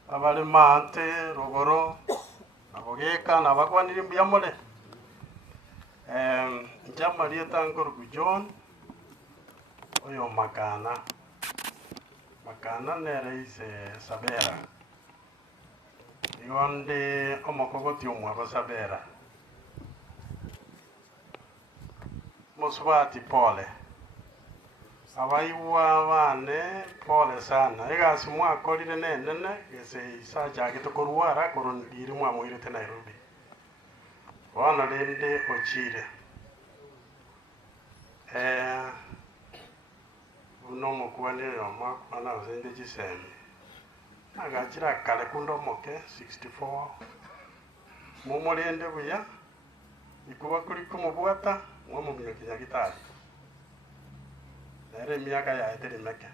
abali mante rogoro abogeka nabakwanire biamole njamali etangoro John oyo makana nere ise sabera yonde omokogoti omwabo sabera moswati pole abaiwa bane pole sana egasi mwakorire nenene gese isa jagete korwara korondiri mwamwirete Nairobi wana rende ochire uno mukwane yoma ana uzende jisemi agachira kale kundo moke 64 mumorende buya ikuba kuri kumubwata mwamu byokinya gitari nere miaka ya etere meke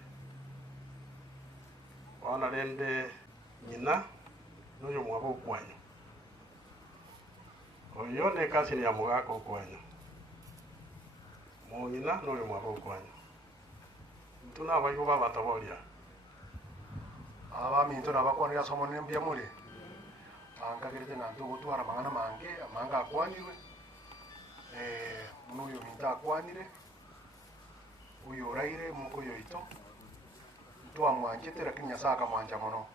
wana rende nyina n'uyu mwabo kwanyu oyo ne kasi ya mugako kwanyu mo nyina n'uyu mwabo kwanyu tuna bayo babataboria abaminto nabakwanira somo nembia muri ankagerete nanto gutwara mangana manga akwaniwe n'uyu minta akwanire uyu raire muko yoito twa mwanjete lakini nyasaka mwanja mono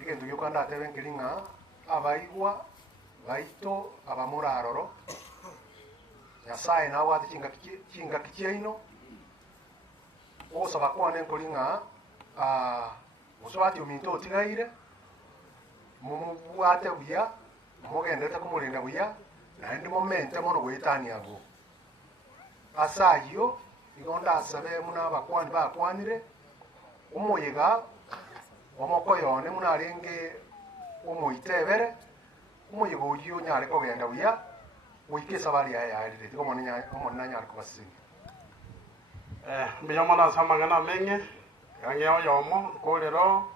igendu yokanda atebenkiringa abaigwa baito abamuraroro nyasaye nawe ati chinga kichiino osaba kwane nkolinga muswati uminto otigaire mumubwate buya mugendete kumulinda buya naende momente mono gwitania ago asayo igonda asabe muna bakwani bakwanire umuyiga omokoyone muna arenge umuitebere umuyiga uyu nyare kogenda buya wikisa bali yayarire omona nyare kubasinga mbiyamona samangana menye yangeho yomo kolero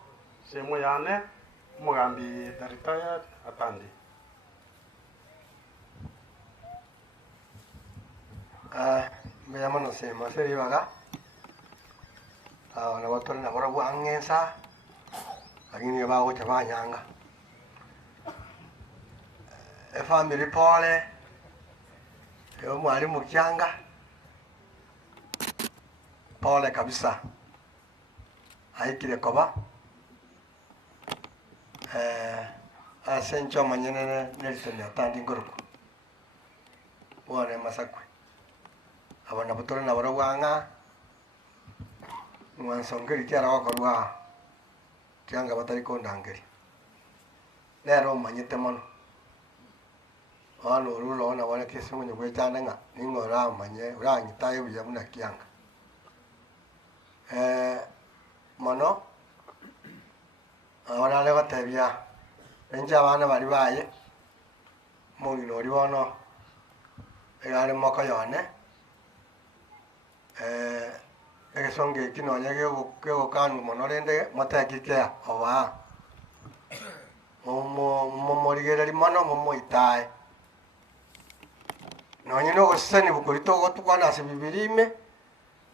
semo yane mugambi retired atandi mbiyamona sema seri baga na watu na bora buangensa lakini bago chabanyanga family pole yo mwalimu Kianga pole kabisa haikire koba asencho manyene Nelson atandi ngoruko wone masakwe abana butore na barwanga mwansongeri cyara wakorwa Kianga batari kondangeri lero manyete mono ano rulo na wale kesi munye kwetana nga ningora manye uranyi tayo buya muna Kianga mono abana le batebya enja abana bari baye muri nori bono egare moko yone egesonge kinonye gego kanu mono rende matakike oba morigere limono momoitae nonye no goseni bukurito gotukwana se bibirime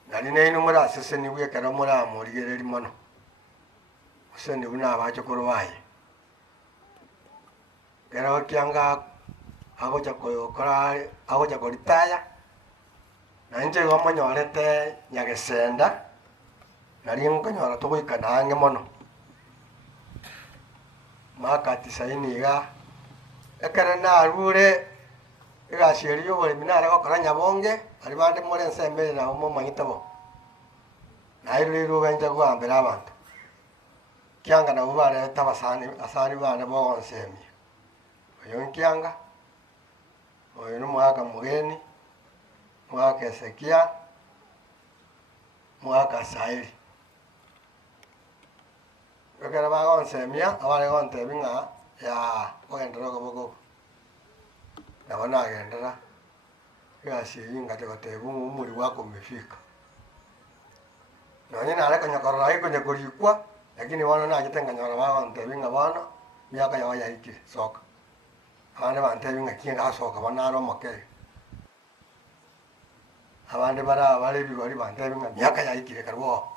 nari neino muri seseni bwekera muri amorigere limono seni buna abacho kurubaye era Kianga agocha koyokora agocha koritaya nanje gomonyorete nyagesenda nari ngonyora tugoikanange mono makati sainiga ekere narure igashiriyo bore minara gokora nyabonge ari bande muri ensemble na mo manyitabo nairiro benja gwambera abantu Kianga na ubare asani bana bonsemi oyo Kianga oyo n'umwaka mugeni mwaka Ezekia mwaka Saili bakara bagonsemia abare gontebinga ya ogendera gobogo nabona agendera yasiyinga tegotebu umuri wako umefika nonye nare konyokorora ikonye kurikwa lakini wana najitenga nyora bagontebinga bana miaka yao yaikire soka abandi bantebinga kinga asoka banaro makere abandi bari bigori bantebinga miaka yaikire karwo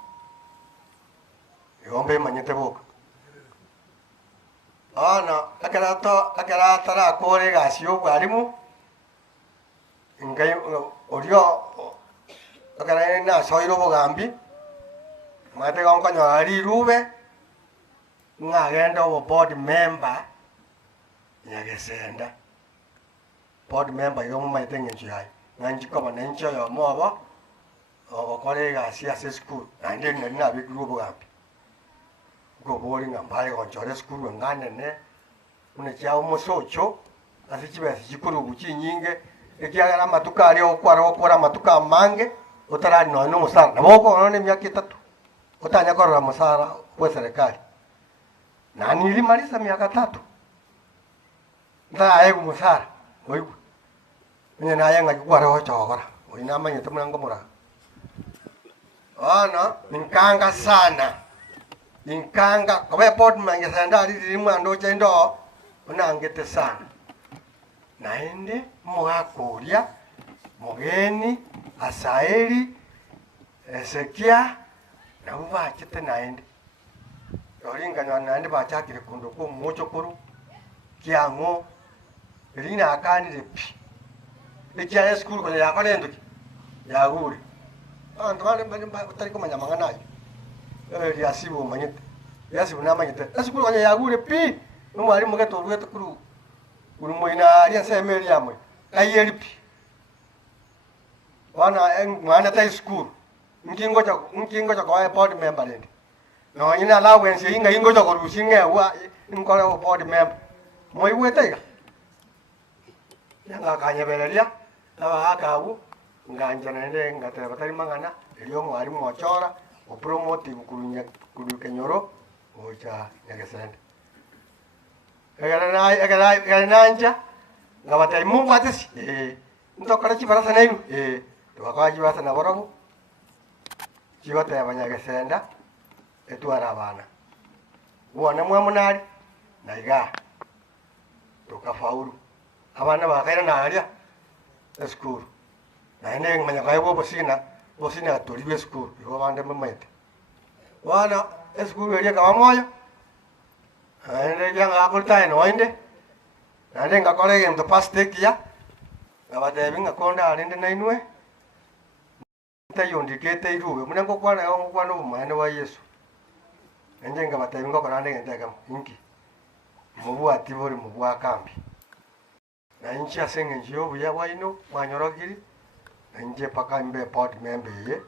igombe manyete boka ana akara tara kore gasio bwarimu ngai orio akara na soiro bogambi mate gonko nyari rube ngagenda obo board member nyagesenda board member yo maite ngenchi hai nanji ko banenchi yo mobo okore gasia se school ande na bi group gambi go bori ngambale gonchore school ngane ne une chao mosocho asichibe chikuru buchinyinge ekiagara matuka ari okora matuka mange utara no musara naboko none myaka 3 utanya korora musara kwa serikali na nilimaliza miaka 3 nda aye musara oigu nye na yanga kwara ochogora oina manye tumwango mura ana ninkanga sana ninkanga kobe pot mange sanda ari mwando chendo unangete sana naende mwakoria mugeni Asaeli Ezekia na ubachete naende yoringa naende bachakire kundo ko mucho kuru kiango rina akani repi ikia school ko ya ko nendo ya guri ando bale utari ko manyamanga nayo yasibu manyete yasibu na manyete school ko ya guri pi numwari mugeto rueto kuru urumuina ria semeri amwe ayelipi wana mwana ta school nkingo cha kwa board member ndi no ina allowance ingo cha korusinge wa ingo board member moi wetega yanga kanyebeleria aba akabu nganja nende ngate batari mangana elio mwari mwochora o promote kuru kenyoro ocha nyagesende egara nanja ngabatai mungu atesi ndokora chibarasa nainu twakwaji basa na borogo chigote abanyagesenda etwara abana wona mwamunari naiga tukafaulu abana bakaira naria school naene ngmanya kaibo bosina toribe school igo bande mamaite wana school eria kabamoyo ande yanga akulta eno inde ande ngakore gento pastekia ngabate binga konda arinde nainwe tayondi kete irube munango kwana ngo kwana umane wa Yesu nje ngabate binga korande ngenteka inki mubu atibori mubu akambi na inchi asenge njio buya waino manyorogiri nje paka mbe board member ye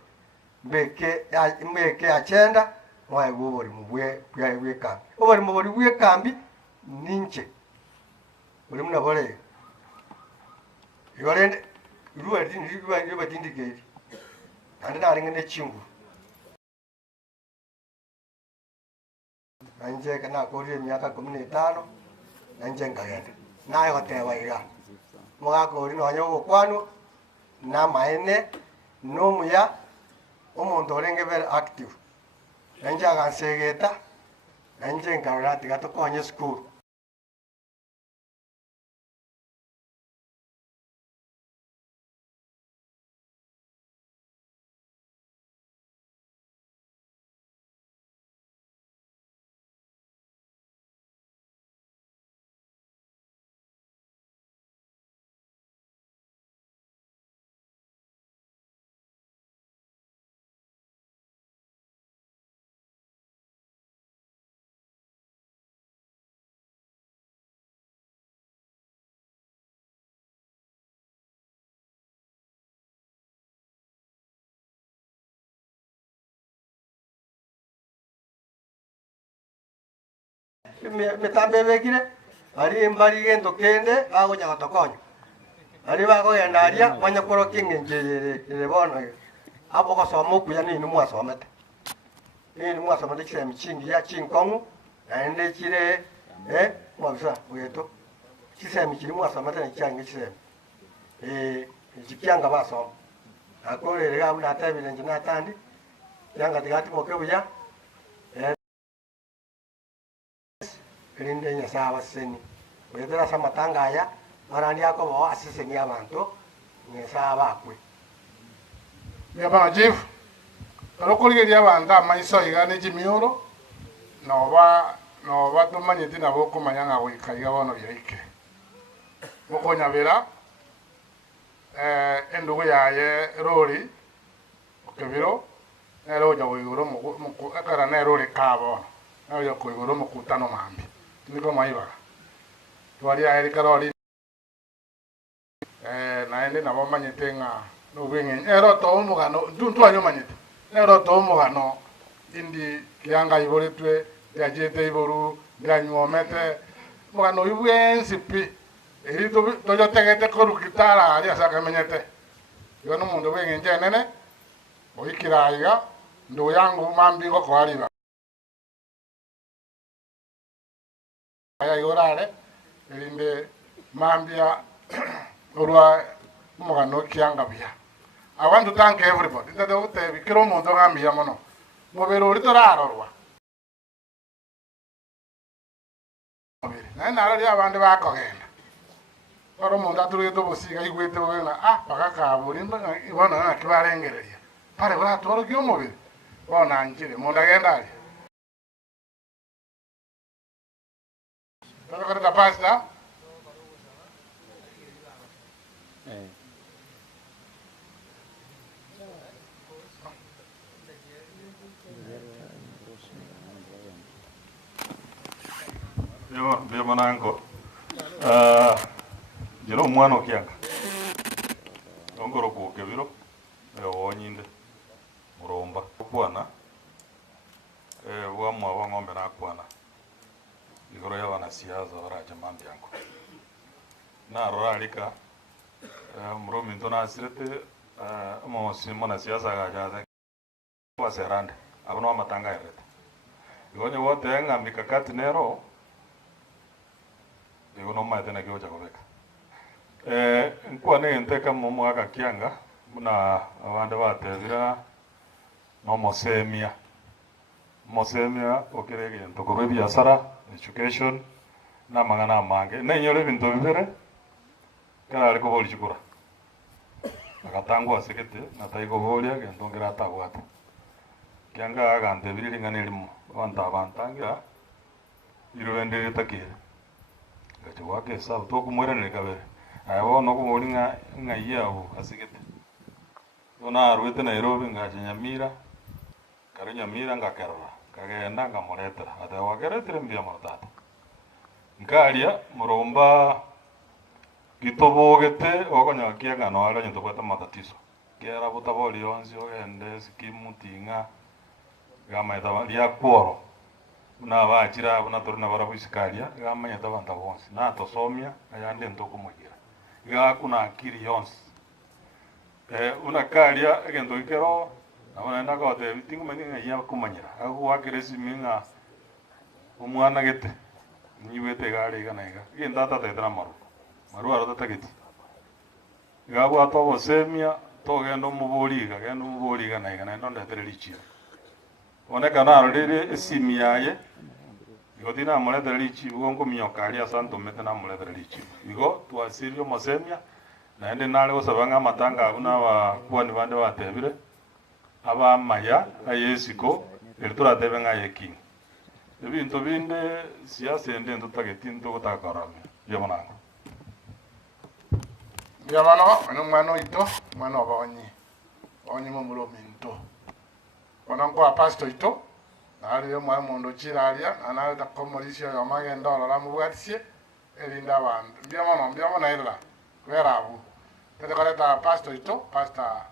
mbeke achenda mwa gubori mubwe bwe kambi obori mubori bwe kambi ninche uri muna bore yorende ruwa tindike ande na ringene chingu nje kana kori miaka 15 nje ngayende nayo hotewa ira mwa kori no nyogo kwanu na maene no muya omuntu orenge very active nje agansegeta nje ngarati gato konye school mitambe bekire ari mbari gento kende bago nyatokonyo ari bago yandaria manya koro kingenje ile bono abo ko somo kuya ni numu asomete ni numu asomete kire michingi ya chinkongu na ende kire mwabisa uyeto kise michiri mu asomete na kyange kise Kianga baso akore rega muna tabire njina tandi yanga tigati moke buya rinde nya sawa seni wedera sama tangaya marani yako bo asise ni abantu ni sawa kwe ya ba jif rokoli ya banda maiso igane jimioro no ba to manyeti na boko manyanga wika iga bono birike boko nyabera endugu yaye rori okebiro ero ja wigoro mu akara na rori kabo na yo ko igoro mu kutano mambi niko maiba twali ayi karori na ende na bomanyete nga no bwenge ero to umugano tuntu ayo manyete ero to umugano indi Kianga iboretwe ya jete iboru ya nyomete mugano ibwensipi eri to yo tegete koru kitara ari asaka menyete yo no mundo bwenge njenene oikiraiga ndo yangu mambi ngo kwariba aya yorare erinde mambia orwa mugano Kianga bia. I want to thank everybody. That the hotel kiro mundo ngambia mono mobero ritorarorwa na ari abandi bakogenda oro mundo aturi to bosiga igwete wena pakaka burimba ibona na kibarengereria pare bwa toro kyo mobiri bona njire mundo agenda ari todo kada pasta Yo, via manango. Jero mwana Kianga. Ongoro ku kebiro. Onyinde. Muromba. Kwana. Wa mwa wa ngombe na kwana. Igoro ya wana siasa waraje mambi yangu. Na ralika. Mromi ntona asirete mo simona siasa gaja. Wa serande. Abono matanga irete. Igonye wote nga mikakati nero. Digo no mai tena kiocha kobeka. Nkwa ne nteka mumu aka Kianga muna abande batezira no mosemia. Mosemia okerege ntokore biashara, education na mangana mange. Ne nyore bintu bibere. Kana ariko boli chikura. Akatangwa sekete na taigo bolia gendongera tabwata. Kianga agante biriri nganelimu banta bantangira irwendere takire. Gacho wake sabu to kumwera ne kabere abo no kumulinga ngaiyawo asigete ona arwete Nairobi ngaje Nyamira kare Nyamira ngakerora kagenda ngamuretera ata wakeretere mbia martata ngaria muromba gitobogete okonya Kianga no ara nyito kwata matatizo kera butaboli yonzi ogende skimu tinga gama ita ya kworo na bachira buna torna bara busikaria gamanya tabanta bonsi na tosomia ayande ntoko mugira ga kuna akiri yons una karia agento ikero abana ndako te bitingu manyenga ya kumanyira agu wakiresi minga umwana gete niwete gari gana iga genda tata etana maru aro tata geti ga bwa to bosemia to gendo muboliga na iga na ndonda terelichi onekana riri simiaye igotina muletera lichi ugongo miokari asanto metena muletera lichi igo twasirio mosemia na ende nale gosabanga matanga abuna wa kwani bande batebire aba maya ayesiko eritura tebenga yeking ebintu binde siasa ende ntutagetinto gotakarame yamanango yamano mwana ito mwana onyi momulo minto onanko apasto ito ari mwa mundo chiraria ana ta komorisha ya magenda ola mubwatsie elinda bandu mbiamo ila werabu tete kaleta pasto ito pasta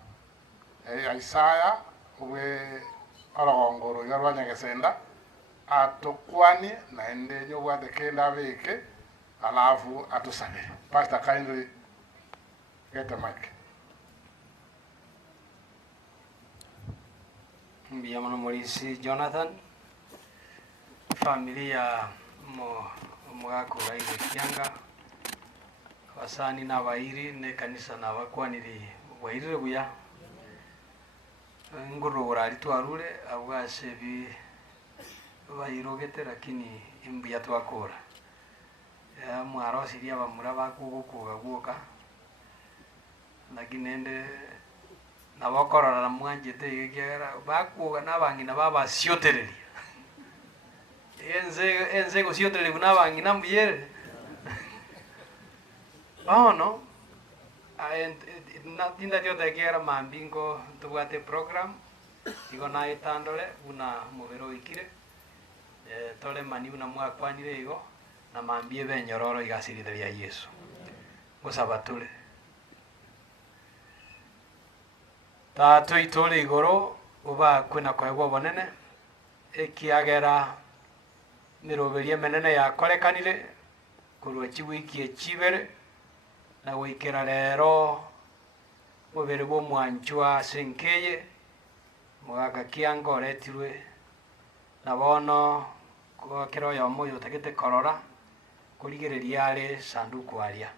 Isaya we alongoro yarwanya gesenda atukwani naende nyobwate kenda beke alafu atusabire. Pastor, kindly get the mic. Mbiyamano Morisi Jonathan, familia mwakura ile Kianga, wasani na bairi ne kanisa na bakwaniri wairire buya nguru urari twarure abwase bi bairogete lakini imbuya twakora mwaro siria bamura bakugukuga guoka lakini ende nabakorora mwanjete igegera bakuga nabangina baba siotereria enze go siotereria nabangina mbiyere no tinda tiote kera mambingo tubwate program igo na itandole una mubero ikire tole mani una mwakwanire igo na mambie benyororo igasiritheria Yesu gusabatule tato itole igoro uba kwina kwegwa bonene ekiagera miroberie menene yakorekanire kurwa chiwiki echibere na wikira rero mubere bwo mwanjwa senkeye mugaka Kianga oretirwe na bono ko kero ya moyo tagete korora kurigereria ale sanduku aria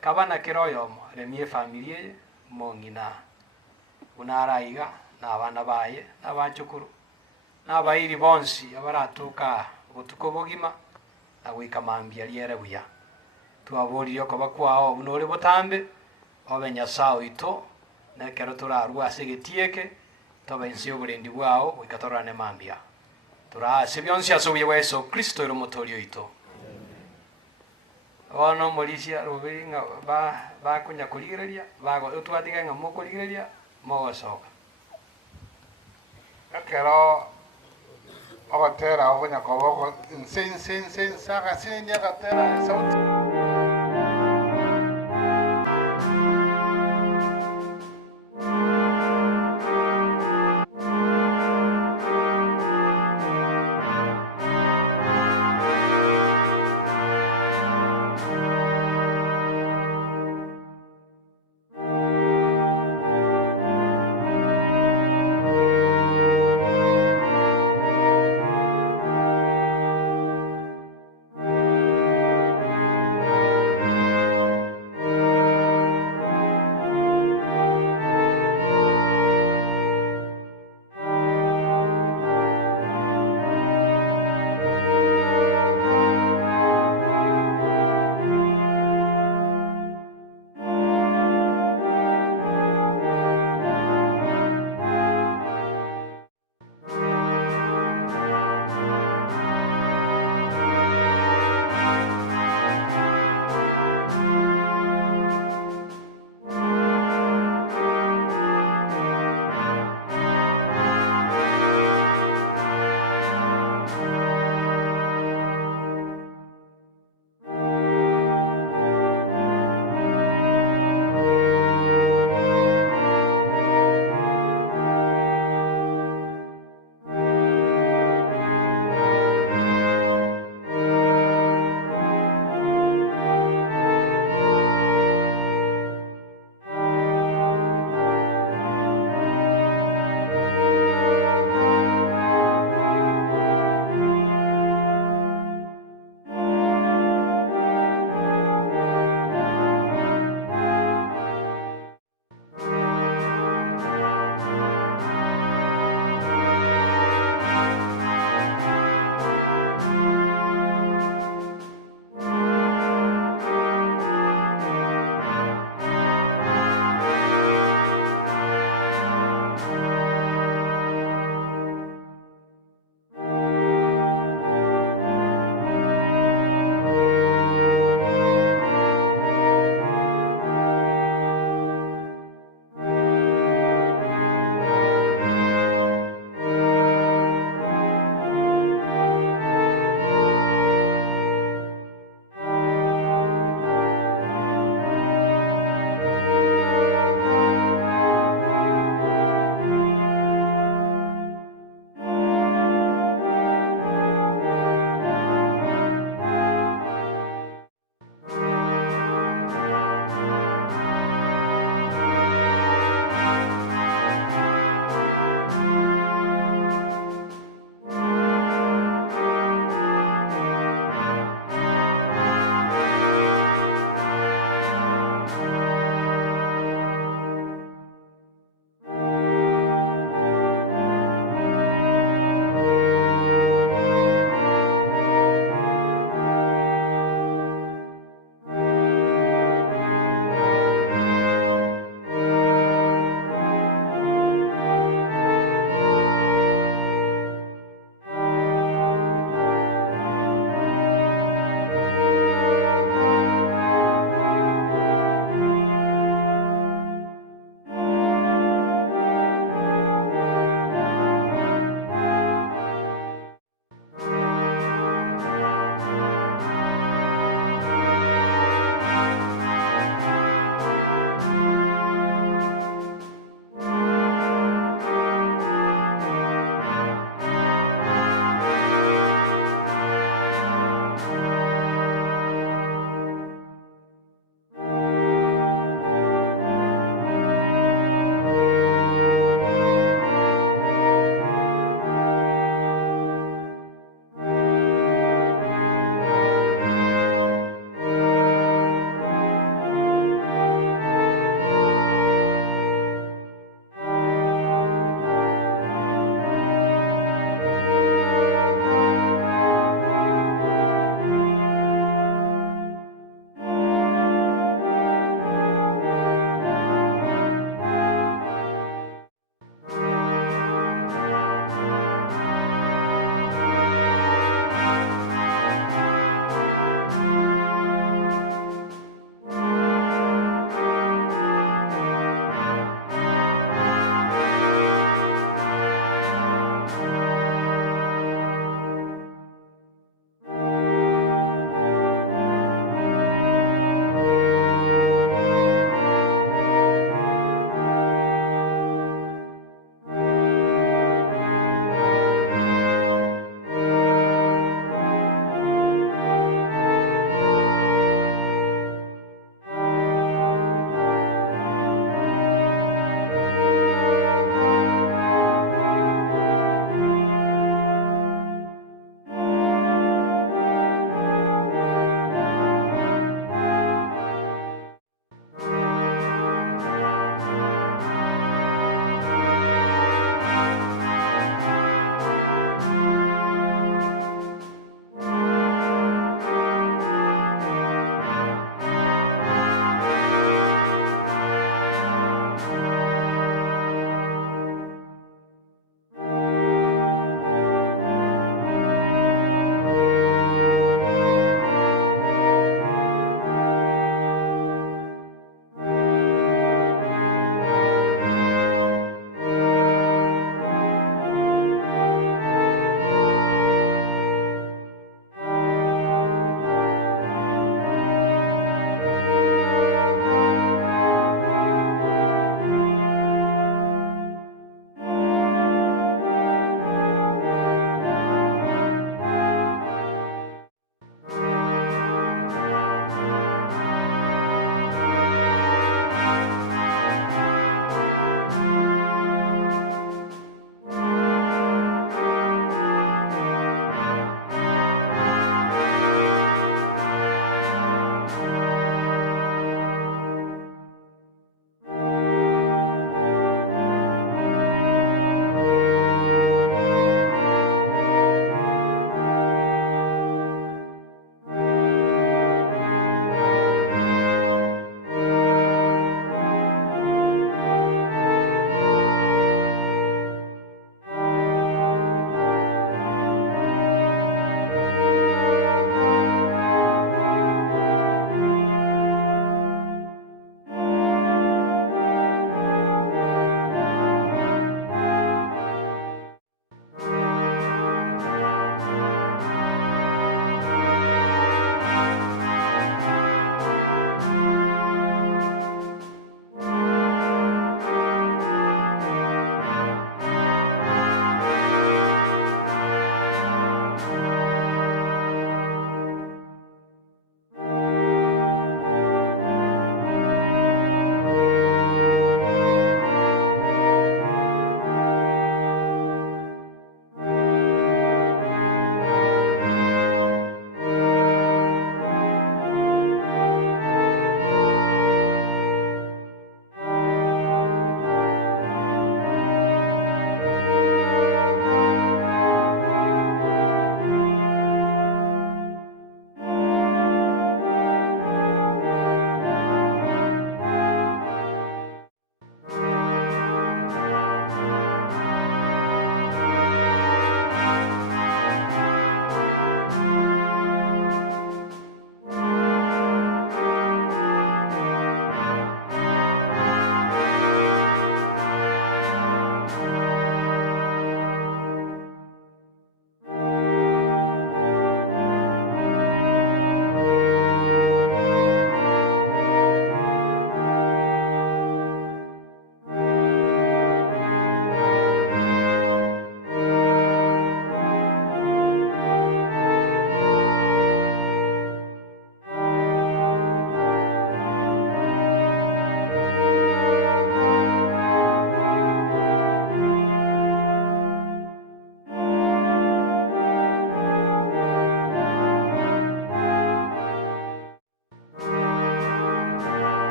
kabana kero yomo remie familie mongina unaraiga na abana baye n'abachukuru n'abairi bonsi abaratuka gutuko bogima na gwika mambia liere buya twaburiyo koba kwao bunore botambe obenya sao ito na kero turarwa asegetieke tobensi oburendi bwao gwikatorane mambia turase byonsi asobuye weso Kristo ero motorio ito ono Morisia robinga ba kunya kurigereria bago utwatiga nga mokurigereria mogosoka akero ogotera ogonya koboko nse saka sinia gatera sauti